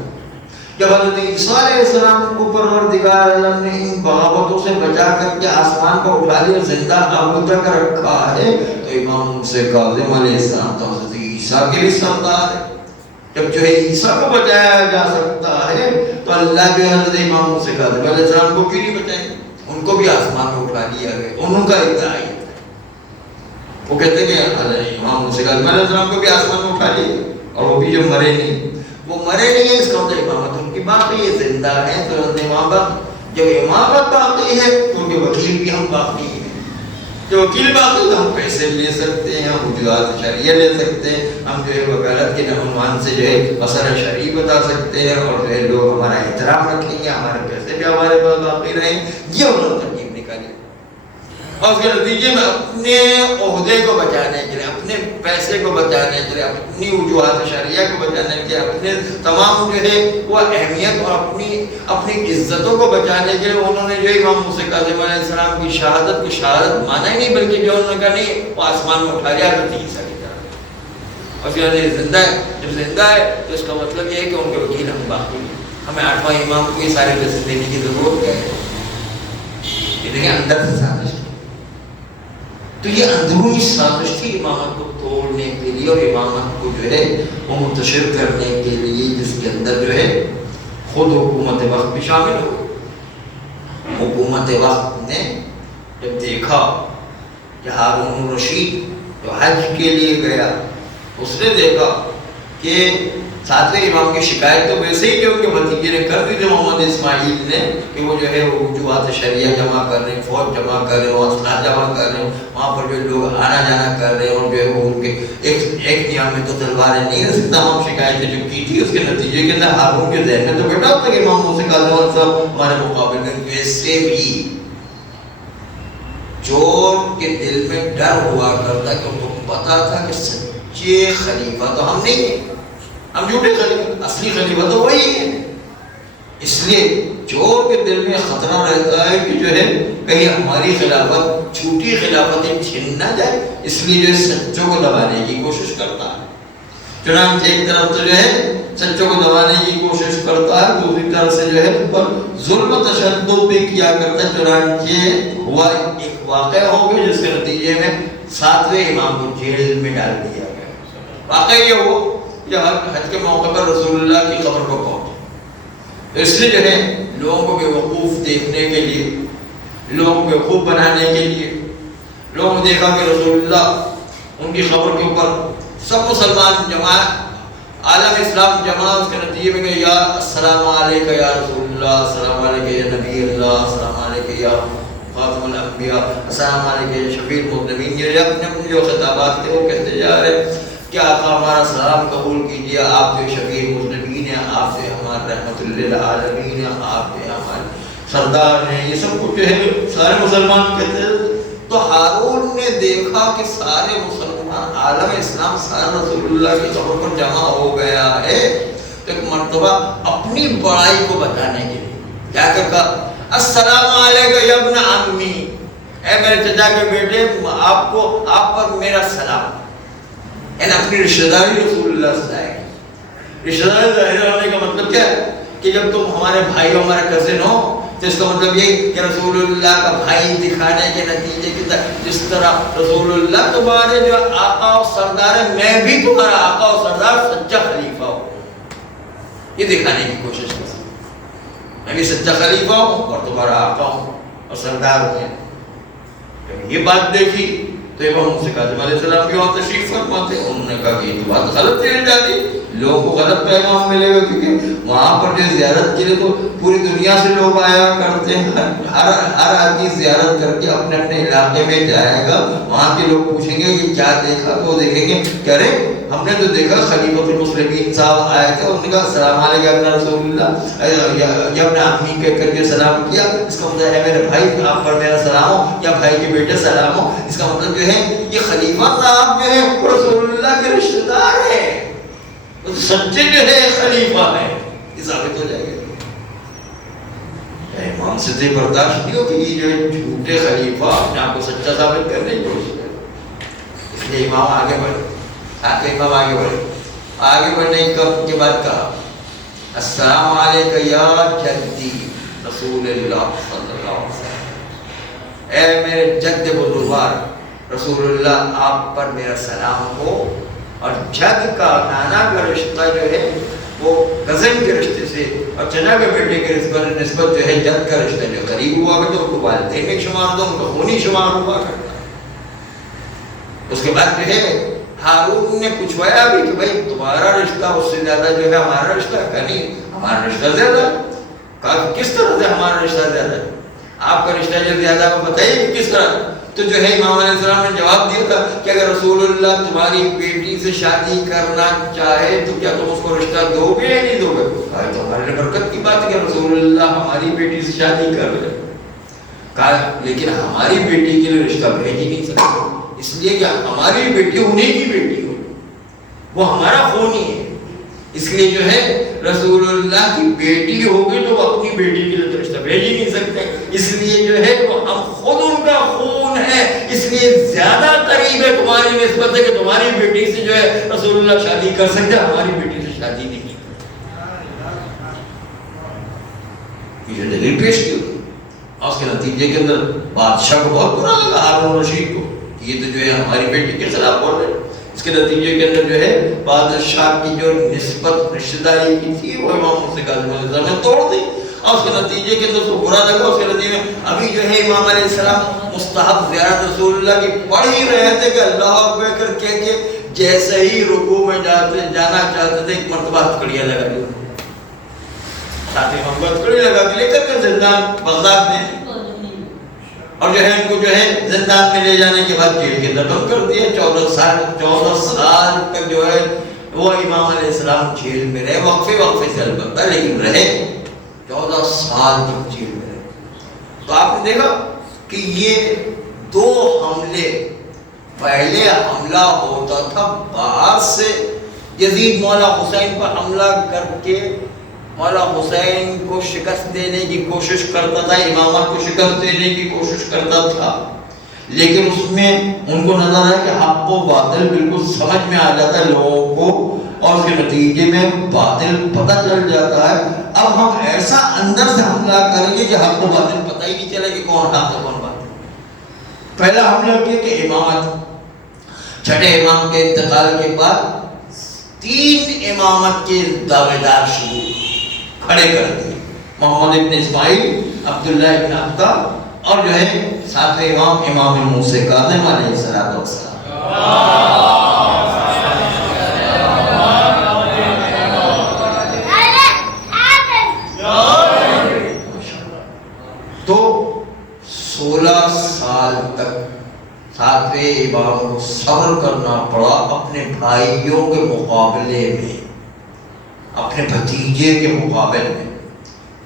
جب حضرت عیسیٰ علیہ السلام کو پروردگار عالم نے ان بغاوتوں سے بچا کر کے آسمان پر اٹھا لیا، زندہ ابھی تک رکھا ہے، تو امام موسیٰ کاظم علیہ السلام تو حضرت عیسیٰ کے بھی سردار ہے۔ جب جو ہے عیسیٰ کو بچایا جا سکتا ہے تو اللہ کے حضرت امام موسیٰ کاظم علیہ السلام کو کیوں نہیں بچائیں گے؟ ان کو بھی آسمان میں اٹھا لیا گیا، انہوں کا ادعا ہے۔ وہ کہتے ہیں کہ امام موسیٰ کاظم علیہ السلام کو بھی آسمان میں اٹھا لیا، اور وہ بھی جو مرے نہیں، وہ مرے نہیں ہے، اس کا مطلب امامت ان کی باقی ہے، زندہ ہے تو امامت، جب امامت باقی ہے تو ان کے وکیل بھی ہم باقی ہیں، جو وکیل باقی تو ہم پیسے لے سکتے ہیں، ہم وجوہات شرعیہ لے سکتے ہیں، ہم جو ہے وکالت کے عنوان سے جو ہے مسئلہ شرعی بتا سکتے ہیں، اور جو ہے لوگ ہمارا احترام رکھیں گے، ہمارے پیسے بھی ہمارے پاس باقی رہیں، یہ انہوں نے ترکیب نکالی، اور اس کے نتیجے میں اپنے عہدے کو بچانے کے لیے، اپنے پیسے کو بچانے کے لیے، اپنی وجوہات شرعیہ کو بچانے کے لیے، اپنے تمام جو ہے وہ اہمیت اور اپنی عزتوں کو بچانے کے لیے انہوں نے جو امام موسیٰ کاظم علیہ السلام کی شہادت کو شہادت مانا ہی نہیں، بلکہ جو انہوں نے کہا نہیں وہ آسمان میں اٹھا لیا حضرت عیسیٰ کی طرح، اور پھر زندہ ہے، جب زندہ ہے تو اس کا مطلب یہ ہے کہ ان کے وکیل ہم باقی ہیں، ہمیں 8واں امام کو یہ سارے پیسے دینے کی ضرورت کیا ہے؟ یہ دیکھیں اندر سے سازش، تو یہ اندرونی سازش تھی امامت کو توڑنے کے لیے اور امامت کو جو ہے وہ منتشر کرنے کے لیے، جس کے اندر جو ہے خود حکومت وقت بھی شامل ہو۔ حکومت وقت نے جب دیکھا کہ ہارون رشید جو حج کے لیے گیا، اس نے دیکھا کہ 7ویں امام کی شکایت تو ویسے ہی جو ان کے بھتیجے نے کر دی تھی محمد اسماعیل نے، کہ وہ جو ہے وہ وجوہات شرعیہ جمع کر رہے ہیں، فوج جمع کر رہے ہیں، اسلحہ جمع کر رہے ہیں، وہاں پر جو لوگ آنا جانا کر رہے ہیں، اور جو ہے وہ ان کے ایک نیام میں تو تلواریں نہیں رہ سکتا، ہم شکایتیں جو کی تھی اس کے نتیجے کے اندر ہارون کے ذہن میں تو بیٹا ہوتا کہ امام موسیٰ کاظم صاحب ہمارے مقابل میں، ویسے بھی چور کے دل میں ڈر ہوا کرتا کہ ان کو پتا تھا کہ سچے خلیفہ تو ہم نہیں ہیں، ہم جھوٹے خلیفہ، اصلی خلیفہ تو وہی ہے، اس لیے چور کے دل میں خطرہ رہتا ہے کہ جو ہے کہیں ہماری خلافت چھوٹی خلافتیں چھن نہ جائے، اس لیے جو ہے سچوں کو دبانے کی کوشش کرتا ہے۔ چنانچہ ایک طرف تو جو ہے سچوں کو دبانے کی کوشش کرتا ہے، دوسری طرف سے جو ہے پر ظلم و تشدد بھی کیا کرتا ہے۔ چنانچہ ہوا ایک واقعہ ہو گیا جس کے نتیجے میں 7ویں امام کو جیل میں ڈال دیا گیا۔ واقعہ یہ ہو کہ حج کے موقع پر رسول اللہ کی قبر کو پہنچے، اس لیے جو ہے لوگوں کو بیوقوف دیکھنے کے لیے، لوگوں کو بیوقوف بنانے کے لیے، لوگوں نے دیکھا کہ رسول اللہ ان کی قبر کے اوپر سب مسلمان جمع، عالم اسلام جمع، اس کے نتیجے میں کہ یا السلام علیکہ یا رسول اللہ، السلام علیکہ یا نبی اللہ، السلام علیکہ یا خاتم الانبیاء، السلام علیکہ یا شفیع المذنبین، یہ اپنے جو خطابات تھے وہ کہتے جا رہے کہ آقا ہمارا سلام قبول کیجیے، آپ جو شفیع المذنبین ہیں، آپ سے ہمارے رحمت للعالمین ہیں، آپ جو ہمارے سردار ہیں، یہ سب کچھ جو ہے سارے مسلمان کہتے ہیں۔ تو ہارون نے دیکھا کہ سارے مسلمان عالم اسلام سارا رسول اللہ کی قبر پر جمع ہو گیا ہے، تو ایک مرتبہ اپنی بڑائی کو بتانے کے لیے کیا کہا، السلام علیکم یا ابن عمی، اے میرے چچا کے بیٹے، آپ پر میرا سلام، یعنی اپنی رشتہ داری رسول اللہ سے ظاہر کی۔ رشتہ داری ظاہر ہونے کا مطلب کیا ہے کہ جب تم ہمارے بھائی ہو، ہمارے کزن ہو، تو اس کا مطلب یہ کہ رسول اللہ کا بھائی دکھانے کے نتیجے کی جس طرح رسول اللہ تمہارے جو آقا و سردار ہے، میں بھی تمہارا آقا و سردار سچا خلیفہ ہوں، یہ دکھانے کی کوشش کی۔ میں بھی سچا خلیفہ ہوں اور تمہارا آقا ہوں اور سردار ہوں۔ جب یہ بات دیکھی تو امام سے کاظم علیہ السلام بھی وہاں تشریف فرما تھے، انہوں نے کہا کہ یہ تو بات غلط ہے جاتی، لوگوں کو غلط پیغام ملے گا، کیونکہ وہاں پر جو زیارت کے لیے تو پوری دنیا سے لوگ آیا کرتے ہیں، ہر آدمی زیارت کر کے اپنے اپنے علاقے میں جائے گا، وہاں کے لوگ پوچھیں گے کہ کیا دیکھا، تو وہ دیکھیں گے کہ ارے ہم نے تو دیکھا خلیفۃ المسلمین صاحب آئے تھے، انہوں نے کہا السلام علیکم یا رسول اللہ، یا اپنے امی کہہ کر کے سلام کیا، اس کا مطلب ہے میرے بھائی آپ پر میرا سلام ہو، یا بھائی کے بیٹے سلام ہو، اس کا مطلب جو ہے یہ خلیفہ صاحب جو ہے رسول اللہ کے رشتہ دار ہے، سچے جو ہے خلیفہ ہے، یہ ثابت ہو جائے گا۔ امام سے تو برداشت نہیں ہو کہ یہ جو ہے جھوٹے خلیفہ اپنے آپ کو سچا ثابت کرنے کی کوشش کرے، اس لیے امام آگے بڑھے، آگے بڑھنے کے بعد کہا السلام علیکم یا جدی رسول اللہ صلی اللہ علیہ وسلم، اے میرے جد بزرگوار رسول اللہ آپ پر میرا سلام ہو۔ اور جد کا نانا کا رشتہ جو ہے وہ کزن کے رشتے سے، اور چچا کے بیٹے کے نسبت جو ہے جد کا رشتہ جو قریب ہوا کرتا، ان کو والدین میں شمار دو، ان کا خونی شمار ہوا کرتا۔ اس کے بعد جو ہے ہارون نے پوچھوایا بھی کہ بھائی تمہارا رشتہ اس سے زیادہ جو ہے ہمارا رشتہ ہے، کہا نہیں ہمارا رشتہ زیادہ ہے۔ کہا کس طرح سے ہمارا رشتہ زیادہ ہے، آپ کا رشتہ جو زیادہ ہے وہ بتائیے کہ کس طرح۔ تو جو ہے امام علیہ السلام نے جواب دیا تھا کہ اگر رسول اللہ تمہاری بیٹی سے شادی کرنا چاہے تو کیا تم اس کو رشتہ دو گے یا نہیں دو گے؟ کہا تو ہمارے لیے برکت کی بات ہے کہ رسول اللہ ہماری بیٹی سے شادی کر رہے۔ کہا لیکن ہماری بیٹی کے لیے رشتہ بھیج ہی نہیں سکتے، اس لیے کہ ہماری بیٹی انہیں کی بیٹی ہو، وہ ہمارا خونی ہے، اس لیے جو ہے رسول اللہ کی بیٹی ہوگی تو وہ اپنی بیٹی کے لیے رشتہ بھیج ہی نہیں سکتے، اس لیے جو ہے وہ ہم خود ان کا خون ہے، اس لیے زیادہ قریب ہے تمہاری نسبت ہے کہ تمہاری بیٹی سے جو ہے رسول اللہ شادی کر سکتے، ہماری بیٹی سے شادی نہیں کی۔ یہ دلیل پیش کی اور اس کے نتیجے کے اندر بادشاہ کو بہت برا لگا، ہارون رشید کو، یہ تو جو ہے ہماری بیٹی کے خلاف بول رہے۔ اس کے نتیجے کے اندر جو ہے بادشاہ کی جو نسبت رشتہ داری کی تھی وہ امام موسیٰ کاظم علیہ السلام نے توڑ دی، اور اس کے نتیجے کے اندر اس کو برا لگا۔ اس کے نتیجے میں ابھی جو ہے امام علیہ السلام مستحب زیارت رسول اللہ کی پڑھ ہی رہے تھے کہ اللہ اکبر کر کے جیسے ہی رکوع میں جانا چاہتے تھے ایک مرتبہ ہتھکڑیاں لگا لی، ساتھ ہی ہم کو ہتھکڑی لگا کے لے کر کے زندان بغداد میں، اور جو ہے ان کو جو ہے زندان میں لے جانے کے بعد جیل کے اندر بند کر دیا۔ 14 سال تک جو ہے وہ امام علیہ السلام جیل میں رہے، وقفے سے البتہ لیکن رہے، 14 سال تک جیل میں رہے۔ تو آپ نے دیکھا کہ یہ دو حملے، پہلے حملہ ہوتا تھا باہر سے، یزید مولا حسین پر حملہ کر کے مولا حسین کو شکست دینے کی کوشش کرتا تھا، امامت کو شکست دینے کی کوشش کرتا تھا، لیکن اس میں ان کو نظر ہے کہ حق و باطل بالکل سمجھ میں آ جاتا ہے لوگوں کو، اور اس کے نتیجے میں باطل پتہ چل جاتا ہے۔ اب ہم ایسا اندر سے حملہ کریں گے کہ حق و باطل پتہ ہی نہیں چلے کہ کون حق ہے کون باطل۔ پہلا حملہ کیا کہ امامت، چھٹے امام کے انتقال کے بعد 3 امامت کے دعوے دار شروع کھڑے کر دیے، محمد ابن اسماعیل، عبداللہ ابن عبدہ، اور جو ہے 7ویں امام امام موسیٰ کاظم علیہ السلام۔ تو 16 سال تک 7ویں امام کو صبر کرنا پڑا اپنے بھائیوں کے مقابلے میں، اپنے بھتیجے کے مقابلے میں،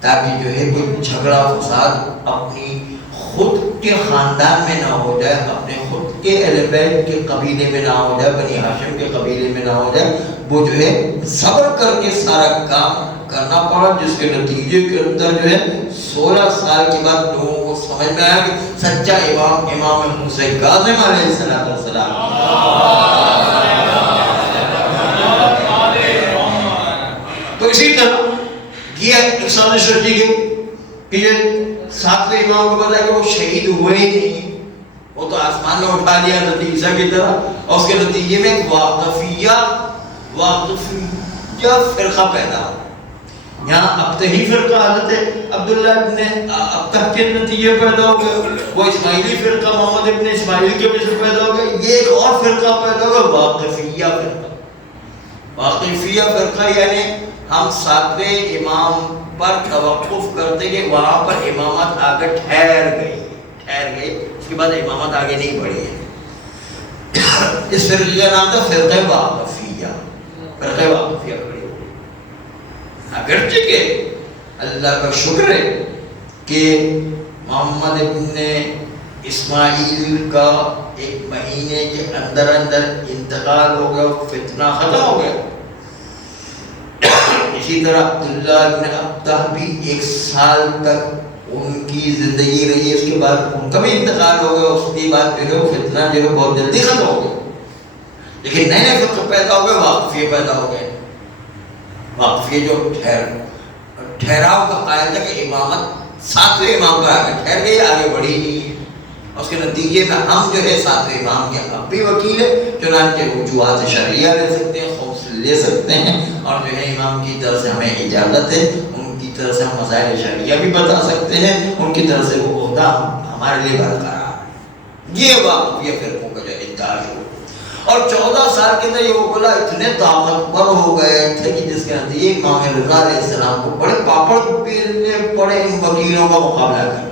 تاکہ جو ہے کوئی جھگڑا فساد اپنی خود کے خاندان میں نہ ہو جائے، اپنے خود کے اہل بیت کے قبیلے میں نہ ہو جائے، بنی ہاشم کے قبیلے میں نہ ہو جائے۔ وہ جو ہے صبر کر کے سارا کام کرنا پڑا، جس کے نتیجے کے اندر جو ہے 16 سال کے بعد لوگوں کو سمجھ میں آیا کہ سچا امام امام موسیٰ کاظم علیہ السلام۔ تو اسی طرح یہ ایک سازش رچی گئی کہ یہ 7ویں امام کو پتا ہے کہ وہ شہید ہوئے ہی نہیں، وہ تو آسمان میں اٹھا لیا حضرت عیسیٰ کی طرح، اور اس کے نتیجے میں ایک واقفیہ فرقہ پیدا ہو۔ یہاں ابتہی فرقہ حضرت عبداللہ ابن ابتہ کے نتیجے پیدا ہو گئے، وہ اسماعیلی فرقہ محمد ابن اسماعیل کے وجہ سے پیدا ہو گئے، یہ ایک اور فرقہ پیدا ہو گیا، واقفیہ فرقہ۔ واقفیہ فرقہ یعنی ہم 7ویں امام پر توقف کرتے کہ وہاں پر امامت آگے ٹھہر گئی، اس کے بعد امامت آگے نہیں بڑھی ہے۔ اس فرقے کا نام تھا فرقہ واقفیہ، فرقہ واقفیہ کھڑی ہو گئی۔ اگرچہ کہ اللہ کا شکر ہے کہ محمد ابن اسماعیل کا 1 مہینے کے اندر انتقال ہو گیا، فتنہ ختم ہو گیا۔ اسی طرح عبداللہ ابن عبدہ بھی 1 سال تک ان کی زندگی رہی، اس کے بعد ان کا بھی انتقال ہو گیا، اس کے بعد جو ہے وہ فتنہ جو ہے بہت جلدی ختم ہو گیا۔ لیکن نئے نئے فرقے پیدا ہو گئے، واقفیہ پیدا ہو گئے۔ واقفیہ جو ٹھہراؤ کا قائل تھا کہ امامت 7ویں امام پر آگے ٹھہر گئی، آگے بڑھی نہیں، اس کے نتیجے میں ہم جو ہے 7ویں امام کے اب بھی وکیل ہے، چنانچہ وجوہات شرعیہ لے سکتے ہیں، خوف لے سکتے ہیں، اور جو ہے امام کی طرف سے ہمیں اجازت ہے، ان کی طرف سے ہم مسائل شرعیہ بھی بتا سکتے ہیں، ان کی طرف سے وہ عہدہ ہمارے لیے برقرار ہے۔ یہ واقعیہ فرقوں کا جو انتاج ہو، اور 14 سال کے اندر یہ وکلا اتنے طاقتور ہو گئے تھے کہ جس کے نتیجے امام رضا علیہ السلام کو بڑے پاپڑ بیلنے پڑے ان وکیلوں کا مقابلہ کرنے،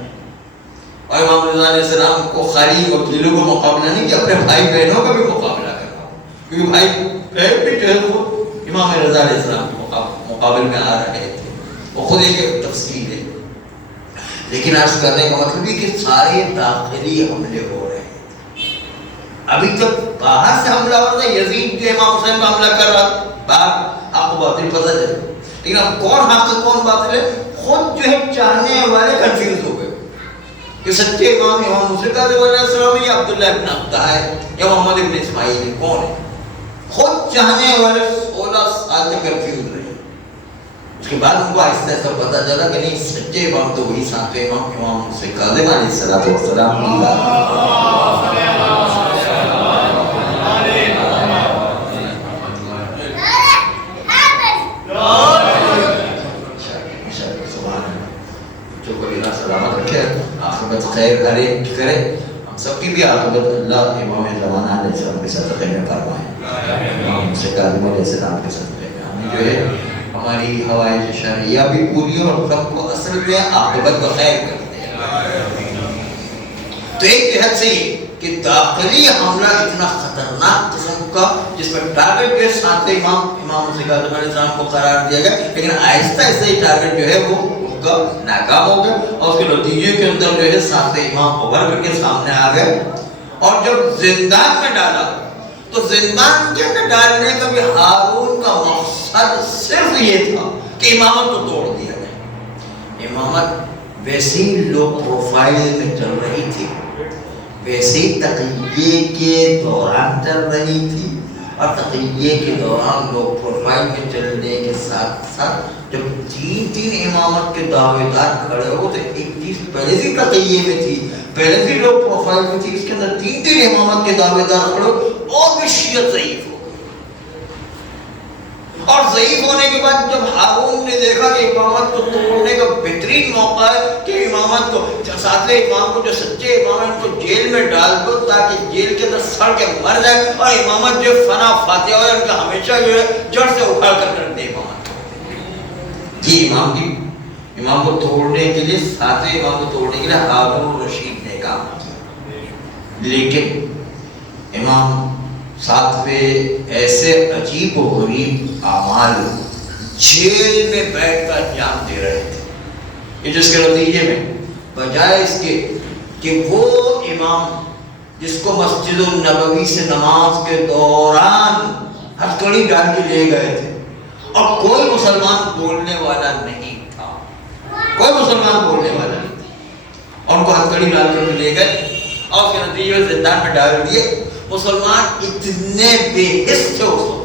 اور امام رضا علیہ السلام کو خالی وکیلوں کا مقابلہ نہیں کہ اپنے بھائی بہنوں کا بھی مقابلہ کرنا، کیونکہ بھائی بہن بھی جو ہے وہ امام رضا علیہ السلام کے مقابل میں آ رہے تھے، وہ خود ایک تفصیل ہے۔ لیکن عرض کرنے کا مطلب یہ کہ سارے داخلی حملے ہو رہے ہیں، ابھی تک باہر سے حملہ ہو رہا تھا، یزید جو امام حسین پہ حملہ کر رہا تھا، باہر حق و باطل پتہ چلے، لیکن اب کون حق ہے کون باطل ہے، خود جو ہے چاہنے والے کنفیوز ہو گئے کہ سچے امام امام موسیٰ کاظم علیہ السلام ہے یا عبداللہ ابن عبدہ ہے یا محمد ابن اسماعیل ہے، کون ہے؟ خود چاہنے والے 16 سال تک کنفیوز رہے۔ اس کے بعد ان کو آہستہ آہستہ پتہ چلا کہ نہیں، سچے امام تو وہی 7ویں امام امام موسیٰ کاظم علیہ السلام سلامت رکھے، عاقبت خیر ہر ایک کرے، ہم سب کی بھی عاقبت اللہ امام زمانہ علیہ السلام کے صدقے میں فرمائے، امام موسیٰ کاظم علیہ السلام کے صدقے میں ہمیں جو ہے ہماری حوائج شرعیہ بھی پوری اور سب کو اصل میں عاقبت بخیر کرتے ہیں۔ تو ایک جہت سے یہ کہ داخلی حملہ اتنا خطرناک قسم کا جس پر ٹارگٹ جو ہے 7ویں امام امام موسیٰ کاظم علیہ السلام کو قرار دیا گیا، لیکن آہستہ آہستہ یہ ٹارگٹ جو ہے وہ کا ناکام ہو گئے، اور اس کے نتیجے کے اندر جو ہے 7ویں امام ابھر کر کے سامنے آ گئے، اور جب زندان میں ڈالا تو زندان کے اندر ڈالنے کا بھی ہارون کا مقصد صرف یہ تھا کہ امامت کو توڑ دیا گیا۔ امامت ویسے ہی لو پروفائل میں چل رہی تھی، ویسے ہی تقیے کے دوران چل رہی تھی، اور تقیے کے دوران لو پروفائل میں چلنے کے ساتھ ساتھ جب تین امامت کے دعوے دار کھڑے ہو تو ایک چیز پہلے سے تقیے میں تھی، پہلے سے لو پروفائل میں تھی، اس کے اندر تین امامت کے دعوے دار کھڑے ہو اور بھی شیعت ضعیف ہو گئی۔ اور ضعیف ہونے کے بعد جب ہارون نے دیکھا کہ امامت کو توڑنے کا بہترین موقع ہے کہ امامت کو ساتویں امام کو جو سچے امام ہیں ان کو جیل میں ڈال دو تاکہ جیل کے اندر سڑ کے مر جائے اور امامت جو فنا فاتحہ ہو ان کا ہمیشہ جو ہے جڑ سے اکھاڑ کر کر دے امامت یہ امام کو توڑنے کے لیے ساتویں امام کو توڑنے کے لیے ہارون رشید نے کام کیا، لیکن امام ساتویں ایسے عجیب و غریب اعمال جیل میں بیٹھ کر انجام دے رہے تھے، یہ جس کے نتیجے میں بجائے اس کے کہ وہ امام جس کو مسجد النبوی سے نماز کے دوران ہتھکڑی ڈال کے لے گئے تھے اور کوئی مسلمان بولنے والا نہیں تھا، کوئی مسلمان بولنے والا نہیں تھا، اور ان کو ہتھکڑی ڈال کر لے گئے اور اس کے نتیجے میں زندان میں ڈال دیے۔ مسلمان اتنے بے حس تھے اس وقت،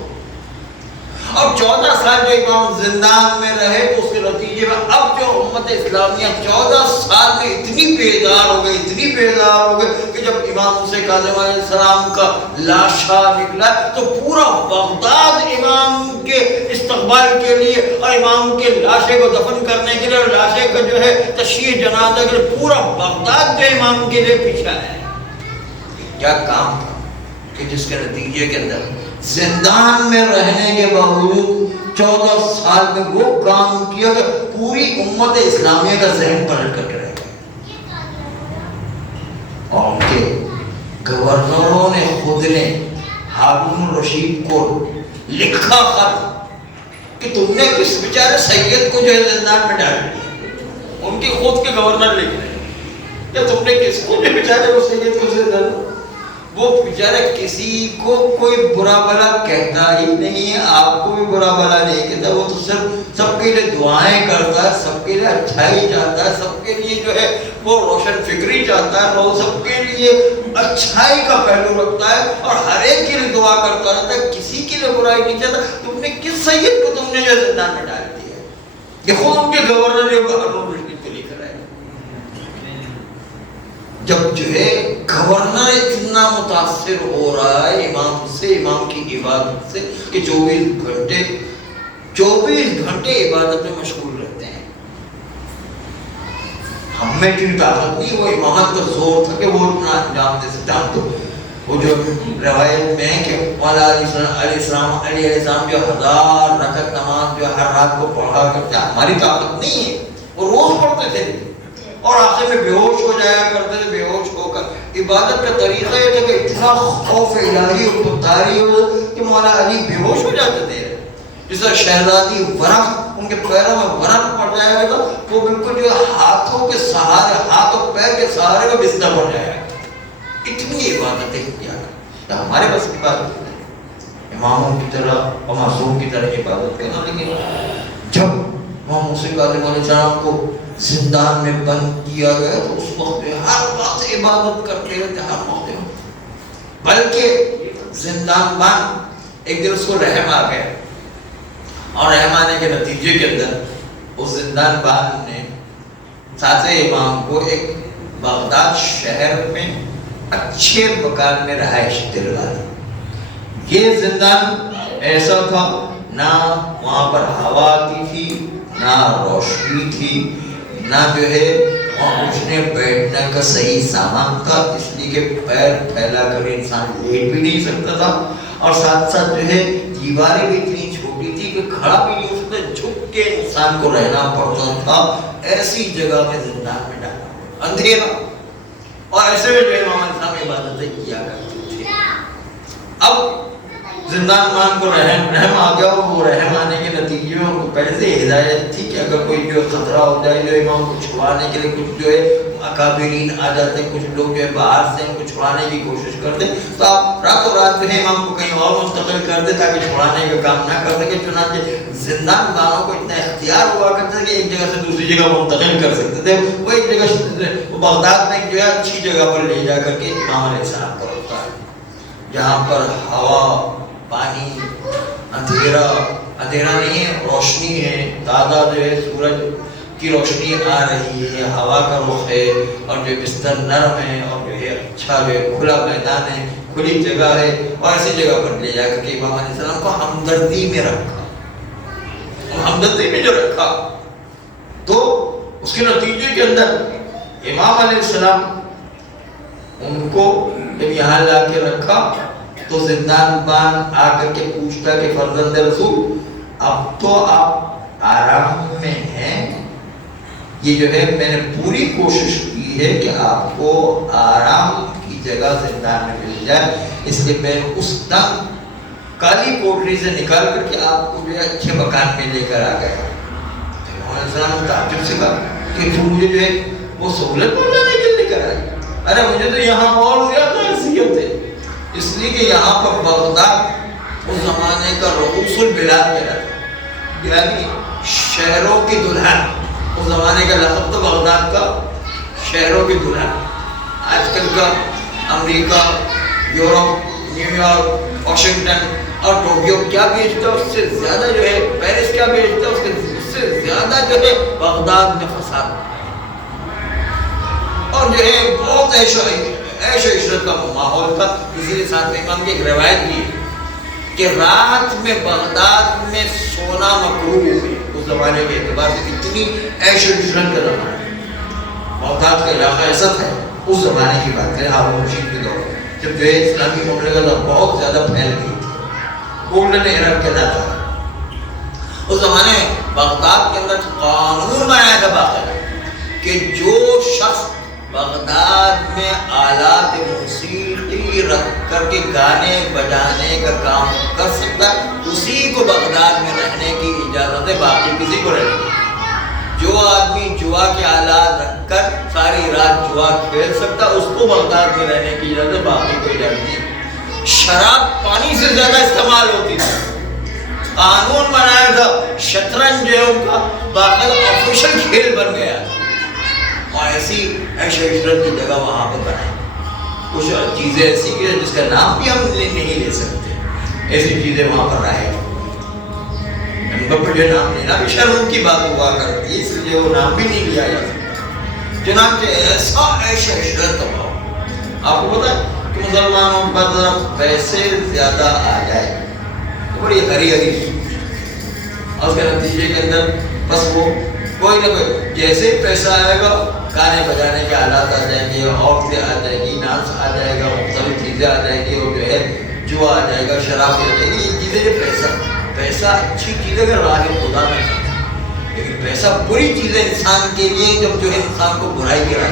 اور 14 سال جو امام زندان میں رہے تو اس کے نتیجے میں اب جو امت اسلامیہ 14 سال میں اتنی بیدار ہو گئی، اتنی بیدار ہو گئی کہ جب امام موسیٰ کاظم علیہ السلام کا لاشا نکلا تو پورا بغداد امام کے استقبال کے لیے اور امام کے لاشے کو دفن کرنے کے لیے اور لاشے کا جو ہے تشییع جنازہ کے لیے پورا بغداد جو امام کے لیے پیچھا ہے۔ کیا کام تھا کہ جس کے نتیجے کے اندر زندان میں رہنے کے باوجود 14 سال میں وہ کام کیا کہ پوری امت اسلامیہ کا ذہن پلٹ کر کے رہ گیا، اور ان کے گورنروں نے خود نے ہارون رشید کو لکھا خط کہ تم نے کس بیچارے سید کو جو ہے زندان میں ڈال دیا، ان کے خود کے گورنر لکھ رہے ہیں کہ تم نے کس کو جو بیچارے وہ سید کو زندان میں، وہ بیچارہ کسی کو کوئی برا بھلا کہتا ہی نہیں ہے، آپ کو بھی برا بھلا نہیں کہتا، وہ تو صرف سب کے لیے دعائیں کرتا ہے، سب کے لیے اچھائی چاہتا ہے، سب کے لیے جو ہے وہ روشن فکری چاہتا ہے، وہ سب کے لیے اچھائی کا پہلو رکھتا ہے اور ہر ایک کے لیے دعا کرتا رہتا ہے، کسی کے لیے برائی نہیں چاہتا۔ تم نے کس سید کو تم نے جو زندان میں ڈال دیا؟ یہ خود ان کے گورنر جو ہارون رشید کو لکھ رہا ہے۔ جب جو ہے گورنر اتنا متاثر ہو رہا ہے امام سے، امام کی عبادت سے کہ 24 گھنٹے عبادت میں مشغول رہتے ہیں۔ ہم میں اتنی طاقت نہیں، وہ امامت کا زور تھا کہ وہ اتنا انجام دے سکتا۔ ہم تو وہ جو روایت میں ہے کہ مولا علیہ السلام جو 1000 رکعت نماز جو ہر رات کو پڑھا کرتے، ہماری طاقت نہیں ہے، وہ روز پڑھتے تھے اور آخر میں بے ہوش ہو جایا کرتے تھے۔ بے ہوش ہو کر عبادت کا طریقہ یہ تھا کہ اتنا خوف الہی و خودداری ہو کہ مولا علی بے ہوش ہو جاتے تھے، جس طرح شہزادی ورق ان کے پیروں میں ورق پڑ جایا تھا، وہ بالکل جو ہاتھوں کے سہارے، ہاتھ اور پیر کے سہارے میں بستر پڑ جایا تھا۔ اتنی عبادتیں کیا کرتے، ہمارے پاس کی بات نہیں، اماموں کی طرح اور معصوم کی طرح عبادت کرنا۔ لیکن جب امام موسیٰ کاظم علیہ السلام کو زندان میں بند کیا گیا تو اس وقت ہر وقت عبادت کرتے رہتے، ہر وقت، بلکہ زندان بند ایک دن اس کو رحم آ گیا، اور رحم آنے کے نتیجے کے اندر اس زندان بند نے ساتویں امام کو ایک بغداد شہر میں اچھے مکان میں رہائش دلوا دی۔ یہ زندان ایسا تھا نہ وہاں پر ہوا آتی تھی، نہ روشنی تھی، نہ جو ہے وہاں اٹھنے بیٹھنے کا صحیح سامان تھا، اس لیے کہ پیر پھیلا کر انسان لیٹ بھی نہیں سکتا تھا، اور ساتھ ساتھ جو ہے دیواریں بھی اتنی چھوٹی تھی کہ کھڑا بھی نہیں ہو سکتا، جھک کے انسان کو رہنا پڑتا تھا۔ ایسی جگہ میں زندان میں ڈالا، اندھیرا، اور ایسے میں جو امام صاحب عبادتیں کیا کرتے تھے۔ اب زندان مان کو رحم آ گیا، وہ رحم آنے کے نتیجے میں ان کو پہلے سے ہدایت تھی کہ اگر کوئی جو خطرہ ہو جائے، جو امام کو چھڑانے کے لیے کچھ جو ہے اکابرین آ جاتے ہیں، کچھ لوگ جو ہے باہر سے ان کو چھڑانے کی کوشش کرتے، تو آپ راتوں رات جو ہے امام کو کہیں اور منتقل کر دیں تاکہ چھڑانے کا کام نہ کر سکے۔ چنانچہ زندان داروں کو اتنا اختیار ہوا کرتا تھا کہ ایک جگہ سے دوسری جگہ منتقل کر سکتے تھے۔ وہ ایک جگہ بغداد میں ایک جو ہے اچھی جگہ پر لے جا کر کے امام علیہ السلام کا ہوتا ہے، جہاں پر ہوا، پانی، اندھیرا نہیں ہے، روشنی ہے، تازہ جو ہے سورج کی روشنی آ رہی ہے، ہوا کا رخ ہے، اور جو بستر نرم ہے، اور جو ہے اچھا جو ہے کھلا میدان ہے، کھلی جگہ ہے، اور ایسی جگہ پر لے جا کر کے امام علیہ السلام کو ہمدردی میں رکھا۔ ہمدردی میں جو رکھا تو اس کے نتیجے کے اندر امام علیہ السلام ان کو جب یہاں لا کے رکھا تو زندان بان آ کر کے پوچھتا کہ فرزند رسول اب تو آپ آرام میں ہیں، یہ جو ہے میں نے پوری کوشش کی ہے کہ آپ کو آرام کی جگہ زندان میں مل جائے، اس لیے میں اس دم کالی کوٹری سے نکال کر کے آپ کو جو ہے اچھے مکان میں لے کر آ گیا۔ محمد السلام تعجب سے کہا کہ تو مجھے جو ہے وہ سہولت بنانے کے لے کر آئی؟ ارے مجھے تو یہاں اور زیادہ حیثیت ہے، اس لیے کہ یہاں پر بغداد اس زمانے کا رؤوس البلاد میں رہا، یعنی شہروں کی دلہن، اس زمانے کا لقب تو بغداد کا شہروں کی دلہن۔ آج کل کا امریکہ، یورپ، نیو یارک، واشنگٹن اور ٹوکیو کیا بیچتا ہے، اس سے زیادہ جو ہے پیرس کیا بیچتا ہے، اس سے زیادہ جو ہے بغداد میں فساد، اور جو ہے بہت عیش و عشرت کا ماحول تھا۔ اسی لیے ساتھ میں امام کی ایک روایت بھی ہے کہ رات میں بغداد میں سونا مکروہ ہے، اس زمانے کے اعتبار سے اتنی عیش و عشرت کا زمانہ ہے۔ بغداد کا علاقہ ایسا تھا، اس زمانے کی بات ہے، ہارون رشید کے دور میں، جب جو ہے اسلامی مملکت بہت زیادہ پھیل گئی تھی، گولڈن ایرا کہلاتا تھا۔ اس زمانے میں بغداد کے اندر قانون بنایا تھا باقاعدہ کہ جو شخص بغداد میں آلات موسیقی رکھ کر کے گانے بجانے کا کام کر سکتا ہے، اسی کو بغداد میں رہنے کی اجازت ہے، باقی کسی کو رہنے کی۔ جو آدمی جوا کے آلات رکھ کر ساری رات جوا کھیل سکتا، اس کو بغداد میں رہنے کی اجازت ہے، باقی کو اجازت نہیں۔ شراب پانی سے زیادہ استعمال ہوتی تھی، قانون بنایا تھا، شطرنج جو ہے ان کا باقاعدہ آفیشل کھیل بن گیا، اور ایسی عیش و عشرت کی جگہ وہاں پر بنائی۔ کچھ چیزیں ایسی کی جس کا نام بھی ہم نہیں لے سکتے، ایسی چیزیں وہاں پر رائے ان پر جو نام لینا بھی شرم کی بات ہوا کرتی ہے، اس لیے وہ نام بھی نہیں لیا جا سکتا۔ چنانچہ ایسا عیش و عشرت کا ماحول، آپ کو پتا ہے کہ مسلمانوں پر ذرا پیسے زیادہ آ جائے تو بڑی ہری اور اس کے نتیجے کے اندر بس وہ کوئی نہ کوئی جیسے پیسہ آئے گا، گانے بجانے کے آلات آ جائیں گے، عورتیں آ جائیں گی، ڈانس آ جائے گا، مختلف چیزیں آ جائیں گی، اور جو ہے جوا آ جائے گا، شراب آ جائے گی۔ یہ چیزیں جو پیسہ اچھی چیز ہے اگر راہ خدا میں، لیکن پیسہ بری چیز ہے انسان کے لیے جب جو ہے انسان کو برائی کی راہ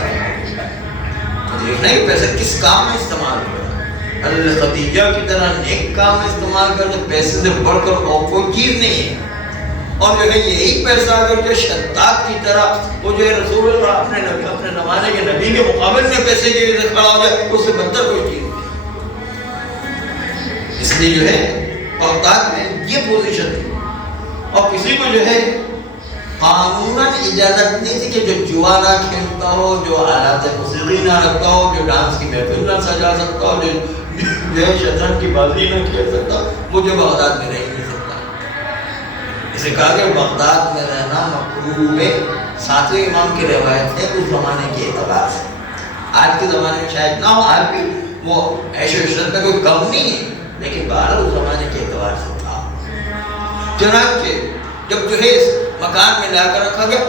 تو دیکھنا ہے کہ پیسہ کس کام میں استعمال ہو رہا ہے۔ حضرت خدیجہ کی طرح نیک کام میں استعمال کر تو پیسے سے بڑھ کر اور کوئی چیز نہیں ہے، اور جو ہے یہی پیسہ اگر جو شداد کی طرح وہ جو ہے رسول اللہ اپنے زمانے کے نبی کے مقابل میں پیسے کی وجہ سے کھڑا ہو جائے تو اس سے بدتر کوئی چیز نہیں۔ اس لیے جو ہے بغداد میں یہ پوزیشن تھی، اور کسی کو جو ہے قانوناً اجازت نہیں تھی کہ جو جوا نہ کھیلتا ہو، جو آلات موسیقی نہ رکھتا ہو، جو ڈانس کی محفل نہ سجا سکتا ہو، جو ہے شطرنج کی بازی نہ کھیل سکتا، وہ جو بغداد میں رہ نہیں سکتا۔ اسے کہا کہ بغداد میں رہنا مکروہ ہے، ساتویں امام کی روایت ہے اس زمانے کے اعتبار سے۔ آج کے زمانے میں شاید نہ ہو، آج بھی وہ عیش و عشرت کا کوئی کم نہیں ہے، لیکن بہرحال اس زمانے کے اعتبار سے تھا۔ چنانچہ جب جو ہے اس مکان میں لا کر رکھا گیا،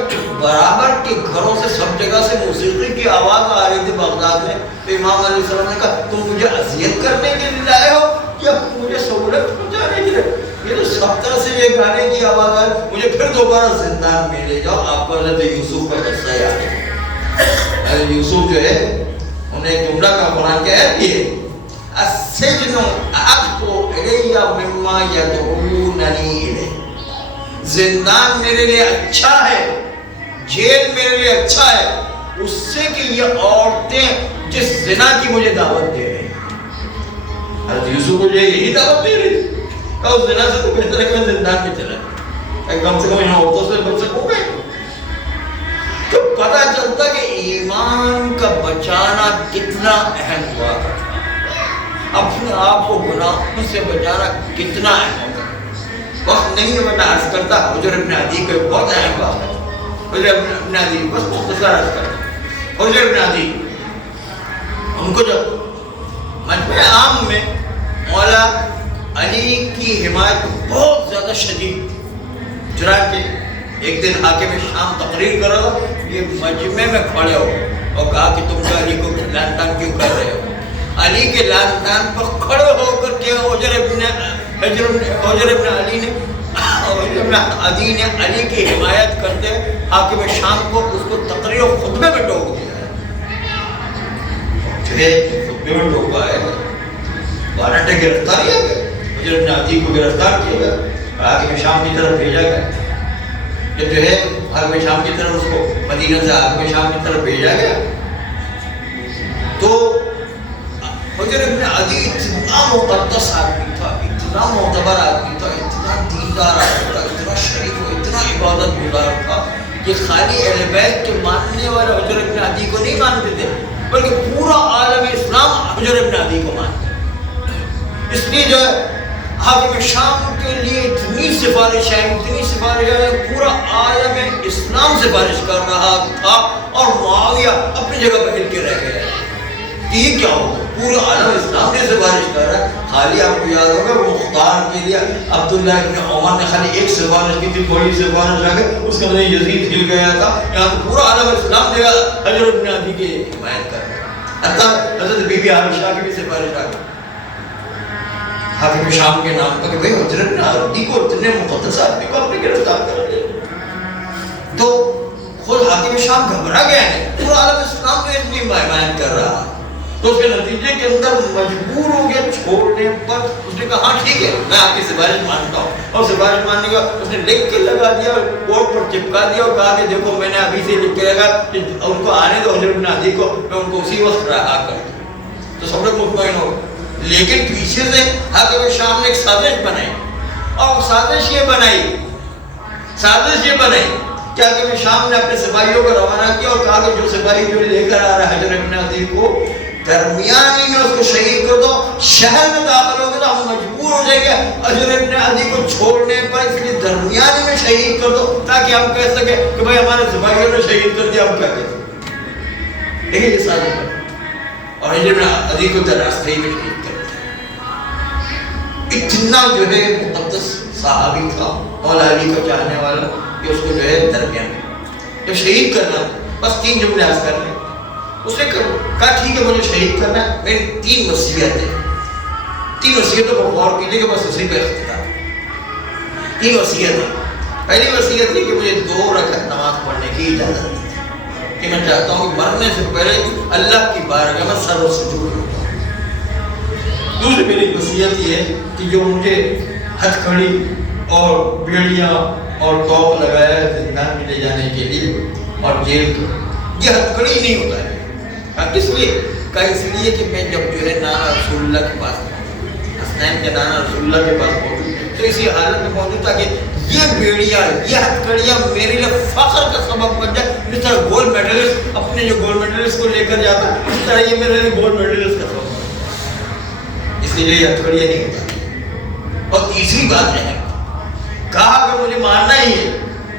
برابر کے گھروں سے سب جگہ سے موسیقی کی آواز آ رہی تھی بغداد میں، تو امام علیہ السلام نے کہا تم مجھے اذیت کرنے کے لیے لائے ہو یا مجھے سہولت پہنچانے کے لیے؟ یہ تو سب طرح سے یہ گانے کی آواز آئی، مجھے پھر دوبارہ زندان میں لے جاؤ۔ آپ کو حضرت یوسف کا قصہ یاد ہے، حضرت یوسف جو ہے انہیں ایک جملہ کا قرآن کا عہد بھی ہے، السجن احق الیہ مما یدعوننی الیہ. زندان میرے لیے اچھا ہے، جیل میرے لیے اچھا ہے اس سے کہ یہ عورتیں جس زنا کی مجھے دعوت دے رہے ہیں. حضرت یوسف کو یہی دعوت دے رہی تھی کہ اس زنا سے تو بہتر ہے کہ میں زندان میں چلا جاؤں، کم سے کم یہاں عورتوں سے بچ سکوں گا. تو پتہ چلتا کہ ایمان کا بچانا کتنا اہم ہوا کرتا، اپنے آپ کو گناہوں سے بچانا کتنا اہم ہوتا. وقت نہیں ہے میں عرض کرتا حجر ابن عدی کو ایک بہت اہم بات ہے. حجر ابن عدی بس مختصر عرض کرتا. حجر ابن عدی ان کو جب مجمع عام میں مولا علی کی حمایت بہت زیادہ شدید تھی، چنانچہ ایک دن حاکم شام تقریر کر رہا تھا، یہ مجمع میں کھڑے ہو اور کہا کہ تم جو علی کو لعن طعن کیوں کر رہے ہو. علی کے لعن طعن پر کھڑے ہو کر کے حجر ابن عدی نے علی کی حمایت کرتے حاکم شام کو اس کو تقریر و خطبے میں ٹوک دیا ہے. خطبے میں ٹوکا ہے، وارنٹ گرفتار کیا گیا، حجر ابن عدی کو گرفتار کیا گیا، حاکم شام کی طرف بھیجا گیا. جب جو ہے حاکم شام کی طرف اس کو مدینہ سے حاکم شام کی طرف بھیجا گیا تو حجر ابن عدی اتنا مقدس آدمی تھا، اتنا معتبر آدمی تھا، اتنا دیندار آدمی تھا، اتنا شریف و اتنا عبادت گزار تھا کہ خالی اہل بیت کے ماننے والے حجر ابن عدی کو نہیں مانتے تھے بلکہ پورا عالم اسلام حجر ابن عدی کو مانتے. اس لیے جو ہے حاکم شام کے لیے اتنی سفارش ہے، پورا عالم اسلام سفارش کر رہا تھا اور معاویہ اپنی جگہ پہ ہل کے رہ گیا. یہ کیا ہوگا؟ پورا عالم اسلام نے سفارش کر رہا ہے. خالی آپ کو یاد ہوگا مختار کے لیے عبداللہ ابن عمر نے خالی ایک سفارش کی تھی، تھوڑی سفارش آ گئی، اس کے اندر یزید ہل گیا تھا. یہاں پورا عالم اسلام نے حجر ابن عدی کی حمایت کر رہا ہے. حتیٰ حضرت بی بی عائشہ کی بھی سفارش آ گئی حاکم شام کے نام پر کہ بھئی حجر ابن عدی کو اتنے مقدس آدمی کو اپنے گرفتار کر لیا. تو خود حاکم شام گھبرا گیا ہے، پورا عالم اسلام نے اتنی حمایت کر رہا ہے. تو اس کے نتیجے کے اندر مجبور ہو گیا چھوڑنے پر. اس نے کہا ہاں ٹھیک ہے میں آپ کی سفارش مانتا ہوں، اور سفارش ماننے کا اس نے لکھ کے لگا دیا، بورڈ پر چپکا دیا اور کہا کہ دیکھو میں نے ابھی سے لکھ کے لگا کہ ان کو آنے دو حجر ابن عدی کو، میں ان کو اسی وقت رہا کر دوں. تو سب لوگ مطمئن ہو. لیکن پیچھے سے حاکم شام نے ایک سازش بنائی، اور سازش یہ بنائی کہ حاکم شام نے اپنے سپاہیوں کو روانہ کیا اور کہا کہ جو سپاہی جو لے کر آ رہا ہے حجر ابن عدی کو درمیانی میں اس کو شہید کر دو. شہر میں داخل ہو گئے تو ہم مجبور ہو جائیں گے حجر ابن عدی کو چھوڑنے پر، اس لیے درمیانی میں شہید کر دو تاکہ ہم کہہ سکیں کہ بھائی ہمارے سپاہیوں نے شہید کر دیا، ہم کیا کہہ سکیں. دیکھیں یہ سازش ہے اور حجر ابن عدی کو در راستہ ہی میں شہید کر دیا. اتنا جو ہے مقدس صحابی تھا، مولا علی کا چاہنے والا، کہ اس کو جو ہے درمیان میں شہید کرنا. بس 3 جملے عرض کر لیں. اس نے کہا ٹھیک ہے مجھے شہید کرنا ہے، میری 3 وصیتیں، 3 وصیتوں کو غور کیجیے کہ بس اسی پہ اختتام. 3 وصیتیں. پہلی وصیت یہ کہ مجھے 2 رکعت نماز پڑھنے کی اجازت دی، کہ میں چاہتا ہوں کہ مرنے سے پہلے اللہ کی بارگاہ میں سر و سجود ہوتا ہوں. دوسری میری وصیت یہ ہے کہ جو مجھے ہتھ کھڑی اور بیڑیاں اور ٹوپ لگایا ہے زندان میں لے جانے کے لیے اور جیل کو، یہ ہتھ کھڑی نہیں ہوتا ہے. کس لیے؟ کہا اس لیے کہ میں جب جو ہے نانا رسول اللہ کے پاس پہنچوں، حسنین کے نانا رسول اللہ کے پاس پہنچوں، تو اسی حالت میں پہنچوں تاکہ یہ بیڑیاں، یہ ہتھ کڑیاں میرے لیے فخر کا سبب بن جائے. جس طرح گولڈ میڈلسٹ اپنے جو گولڈ میڈلسٹ کو لے کر جاتا ہے، اس طرح یہ میرے لیے گولڈ میڈلسٹ کا سبب بن جائے. اس لیے یہ ہتھ کڑیاں نہیں ہوتا. اور تیسری بات ہے کہا کہ مجھے ماننا ہی ہے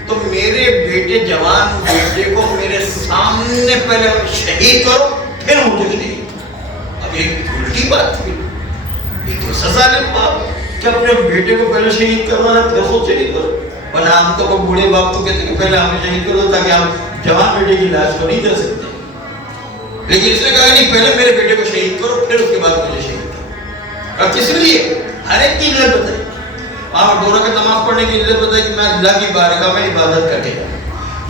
تو میرے بیٹے، جوان بیٹے کو میرے سامنے پہلے شہید کرو پھر مجھے شہید. اب ایک الٹی بات تھی، یہ تو سزا لے باپ کہ اپنے بیٹے کو پہلے شہید کرنا ہے پھر خود شہید کرو. ورنہ ہم تو بوڑھے باپ تو کہتے ہیں کہ پہلے ہمیں شہید کرو تاکہ ہم جوان بیٹے کی لاش کو نہیں دے سکتے. لیکن اس نے کہا نہیں، پہلے میرے بیٹے کو شہید کرو پھر اس کے بعد مجھے شہید کرو. اب کس لیے؟ ہر ایک کی علت بتائی. وہاں 2 رکعت نماز پڑھنے کی علت بتائی کہ میں اللہ کی بارگاہ میں عبادت کر کے جاؤں.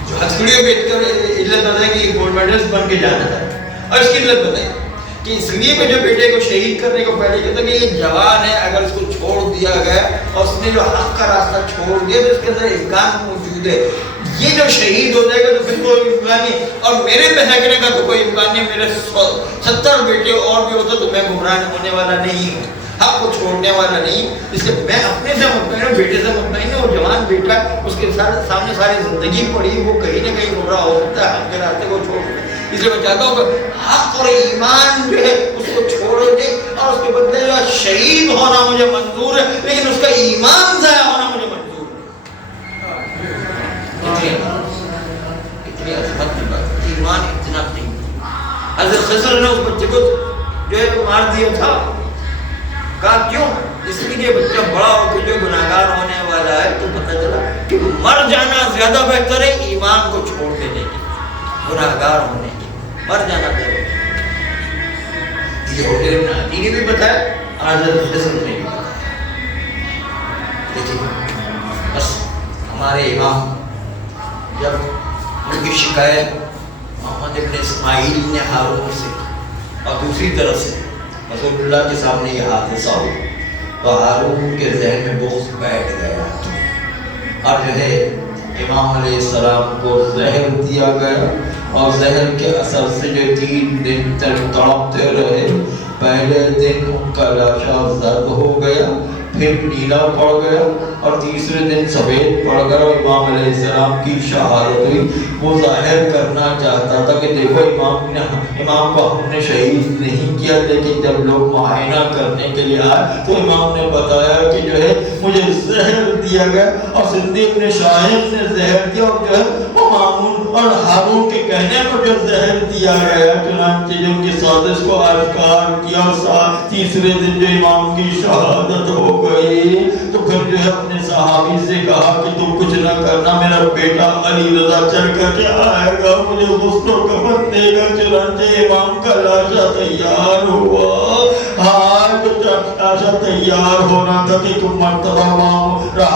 جو ہتھکڑیوں پہ علت بتائی کہ یہ گولڈ میڈلسٹ بن کے جانا تھا. اور اس کی علت بتائی کہ اس لیے کہ جو بیٹے کو شہید کرنے کو پہلے کہتے ہیں کہ یہ جوان ہے، اگر اس کو چھوڑ دیا گیا اور اس نے جو حق کا راستہ چھوڑ دیا تو اس کے اندر امکان موجود ہے یہ جو شہید ہو جائے گا تو پھر کوئی امکان نہیں، اور میرے بہکنے کا تو کوئی امکان نہیں، میرے 70 بیٹے اور بھی ہوتے تو میں گمراہ ہونے والا نہیں ہوں، حق کو چھوڑنے والا نہیں، اس لیے میں اپنے سے مطمئن ہوں، بیٹے سے مطمئن ہوں، اور جوان بیٹا اس کے سامنے ساری زندگی پڑی، وہ کہیں نہ کہیں گمراہ ہو سکتا ہے حق کے راستے کو چھوڑ کر، اس لیے میں چاہتا ہوں کہ حق اور ایمان جو ہے اس کو چھوڑ دے، اور اس کے بدلے جو شہید ہونا مجھے منظور ہے لیکن اس کا ایمان ضائع ہونا مجھے منظور ہے۔ اتنی عظمت کی بات، ایمان اتنا نہیں، حضرت خضر نے اس بچے کو جو ہے مار دیا تھا، کہا کیوں؟ اس لیے بچہ بڑا ہو کے جو گناہگار ہونے والا ہے تو پتہ چلا کہ مر جانا زیادہ بہتر ہے ایمان کو چھوڑ دینے کے، گناہگار ہونے کے، مر جانا بہتر ہے۔ یہ حجر ابن عدی نے بھی بتایا، حضرت خضر نے بھی بتایا۔ لیکن بس ہمارے امام جب ان کی شکایت محمد ابن اسماعیل نے ہارون سے اور دوسری طرف سے رسول اللہ کے سامنے یہ حادثہ ہو تو ہارون کے ذہن میں بغض بیٹھ گیا، اور جو ہے امام علیہ السلام کو زہر دیا گیا، اور زہر کے اثر سے جو 3 دن تک تڑپتے رہے، پہلے دن ان کا لاشا زرد ہو گیا، پھر نیلا پڑ گیا، اور تیسرے دن سفید پڑ گیا، اور امام علیہ السلام کی شہادت ہوئی۔ وہ ظاہر کرنا چاہتا تھا کہ دیکھو امام کو ہم نے شہید نہیں کیا، لیکن جب لوگ معائنہ کرنے کے لیے آئے تو امام نے بتایا کہ جو ہے مجھے زہر دیا گیا، اور صدیق نے شاہد نے زہر دیا، اور جو ہے وہ مامون اور ہارون کے کہنے پر جو زہر دیا گیا، چنانچہ جو ان کی سازش کو آشکار کیا، تیسرے دن جو امام کی شہادت ہو گئی تو پھر جو ہے اپنے صحابی سے کہا کہ تم کچھ نہ کرنا، میرا بیٹا علی رضا چل کر کے آئے گا، مجھے غسل و کفن دے گا۔ چنانچہ امام کا لاشا تیار ہوا، جب لاشا تیار ہونا تھا کہ تم مرتبہ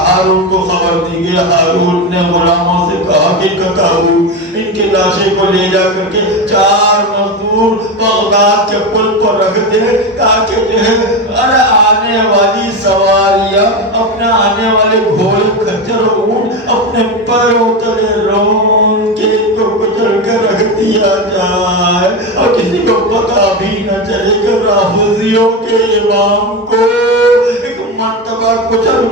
ہارون کو خبر دی گئی، ہارون نے غلاموں سے کہا کہ ککاؤ ان کے لاشے کو لے جا کر کے 4 مزدور بغداد کے پل پر رکھ دے، تاکہ جو ہے آنے والی سواریاں اپنے آنے والے گھوڑے کھچر اونٹ اپنے پیروں تلے رون کے کو کچل کر رکھ دیا جائے، اور کسی کو پتا بھی نہ چلے کہ رافضیوں کے امام کو ایک مرتبہ کچل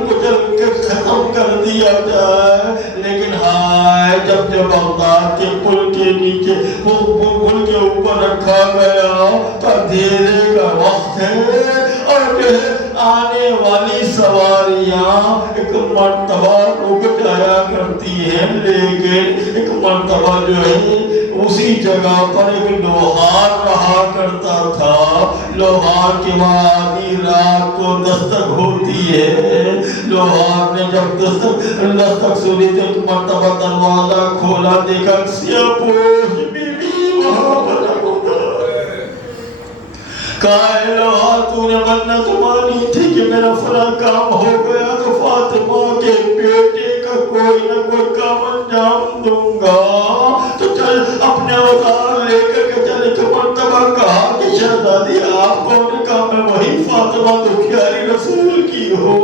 کے ختم کر دیا جائے۔ لیکن ہائے جب بغداد کے پل کے نیچے پل کے اوپر رکھا گیا تو اندھیرے کا وقت ہے، اور جو ہے آنے والی سواریاں ایک مرتبہ رک جایا کرتی ہیں، لیکن ایک مرتبہ جو ہے اسی جگہ پر ایک لوہار رہا کرتا تھا، لوہار کے بعد رات کو دستک ہوتی ہے، لوہار نے جب دستک سنی تو ایک مرتبہ دروازہ کھولا، دیکھا سیاہ پوش بی بی وہاں پر ہوتا ہے، کہا اے لوہار تو نے منت مانی تھی کہ میرا فلاں کام ہو گیا تو فاطمہ کے بیٹے کا کوئی نہ کوئی کام انجام دوں گا، تو چل اپنے اوزار لے کر کے چل۔ ایک مرتبہ کہا کہ شہزادی آپ کو نے کہا میں وہی فاطمہ دکھیاری رسول کی ہو،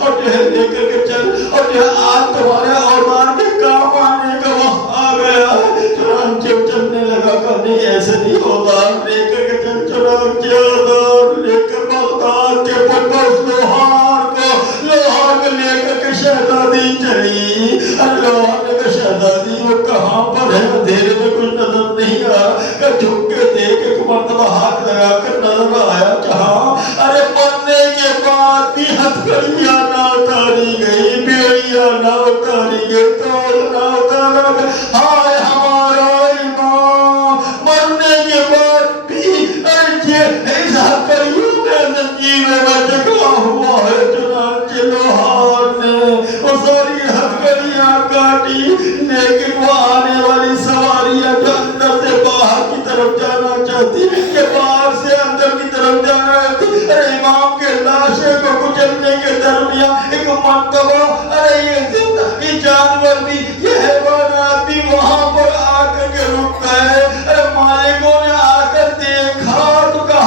اور جو ہے لے کر کے چل، اور جو ہے آج تمہارے اوزار کے کام آنے کا وقت آ گیا ہے۔ چنانچہ چلنے لگا کرنے ایسے نہیں اوزار لے کر کے چل، چنانچہ اوزار لے کر بغداد کے پاس لوہار کو لے کر کے شہزادی چلی، لوہار نے کہا شہزادی وہ کہاں پر ہے، اندھیرے میں کچھ نظر نہیں آ رہا، جھک کے دیکھ ایک مرتبہ ہاتھ لگا کر نظر آیا کہ ہاں ارے مرنے کے بعد بھی ہتھکڑیاں نہ اتاری گئی، بیڑیاں نہ اتاری گئی، توڑ نہ اتارا گیا، ہائے ہمارا امام مرنے کے بعد بھی اس ہتھکڑیوں میں زنجیروں میں جکڑا ہوا ہے۔ چنانچہ لوہار نے وہ ساری ہتھکڑیاں کاٹی، لیکن وہ آنے والی سواریاں جو اندر سے باہر کی طرف جانا چاہتی کہ باہر سے اندر کی طرف جانا چاہتی، ارے امام کے لاشے کو کچلنے کے درمیان ایک مرتبہ ارے یہ جانور بھی یہ حیوانات بھی وہاں پر آ کر کے رک گئے، ارے مالکوں نے آ کر دیکھا تو کہا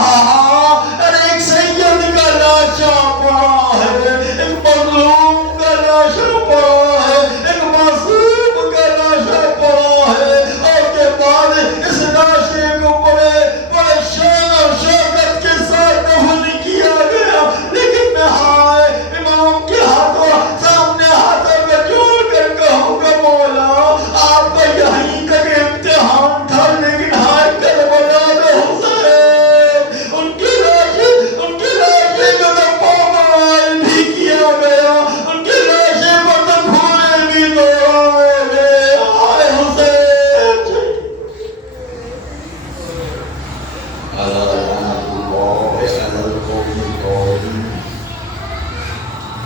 على لعنة الله على القوم الظالمين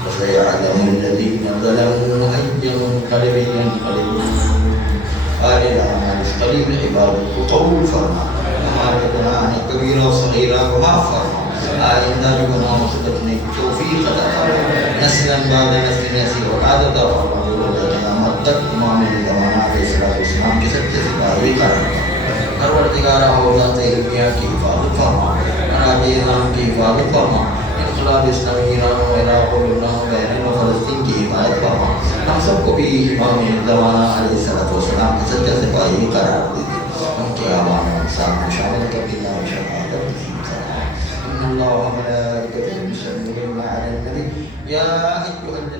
وسيعلم الذين ظلموا أي منقلب ينقلبون آلنا عن قليل عبادك قول فرما ہمارے گناہ کبیرہ و صغیرہ کو معاف فرما آئندہ جو گناہوں سے بچنے کی توفیق عطا فرما نسلا بعد نسل ایسی اولاد عطا فرما قیامت تک امام زمانہ علیہ السلام کے سچے سپاہی قرار پروردگارہ ہو ذات علمیہ کی حفاظت فرما منابع اسلام کی حفاظت فرما انقلاب اسلامی ایران و عراق و لبنان و بحرین و فلسطین کی حمایت فرما ہم سب کو بھی امام زمانہ علیہ السلام کے سچے سپاہی قرار دے ان کے عوام و انسان کو شامل کر دیا و شہادت نصیب فرما ان اللہ و ملائکتہ یصلون علی النبی یا ایھا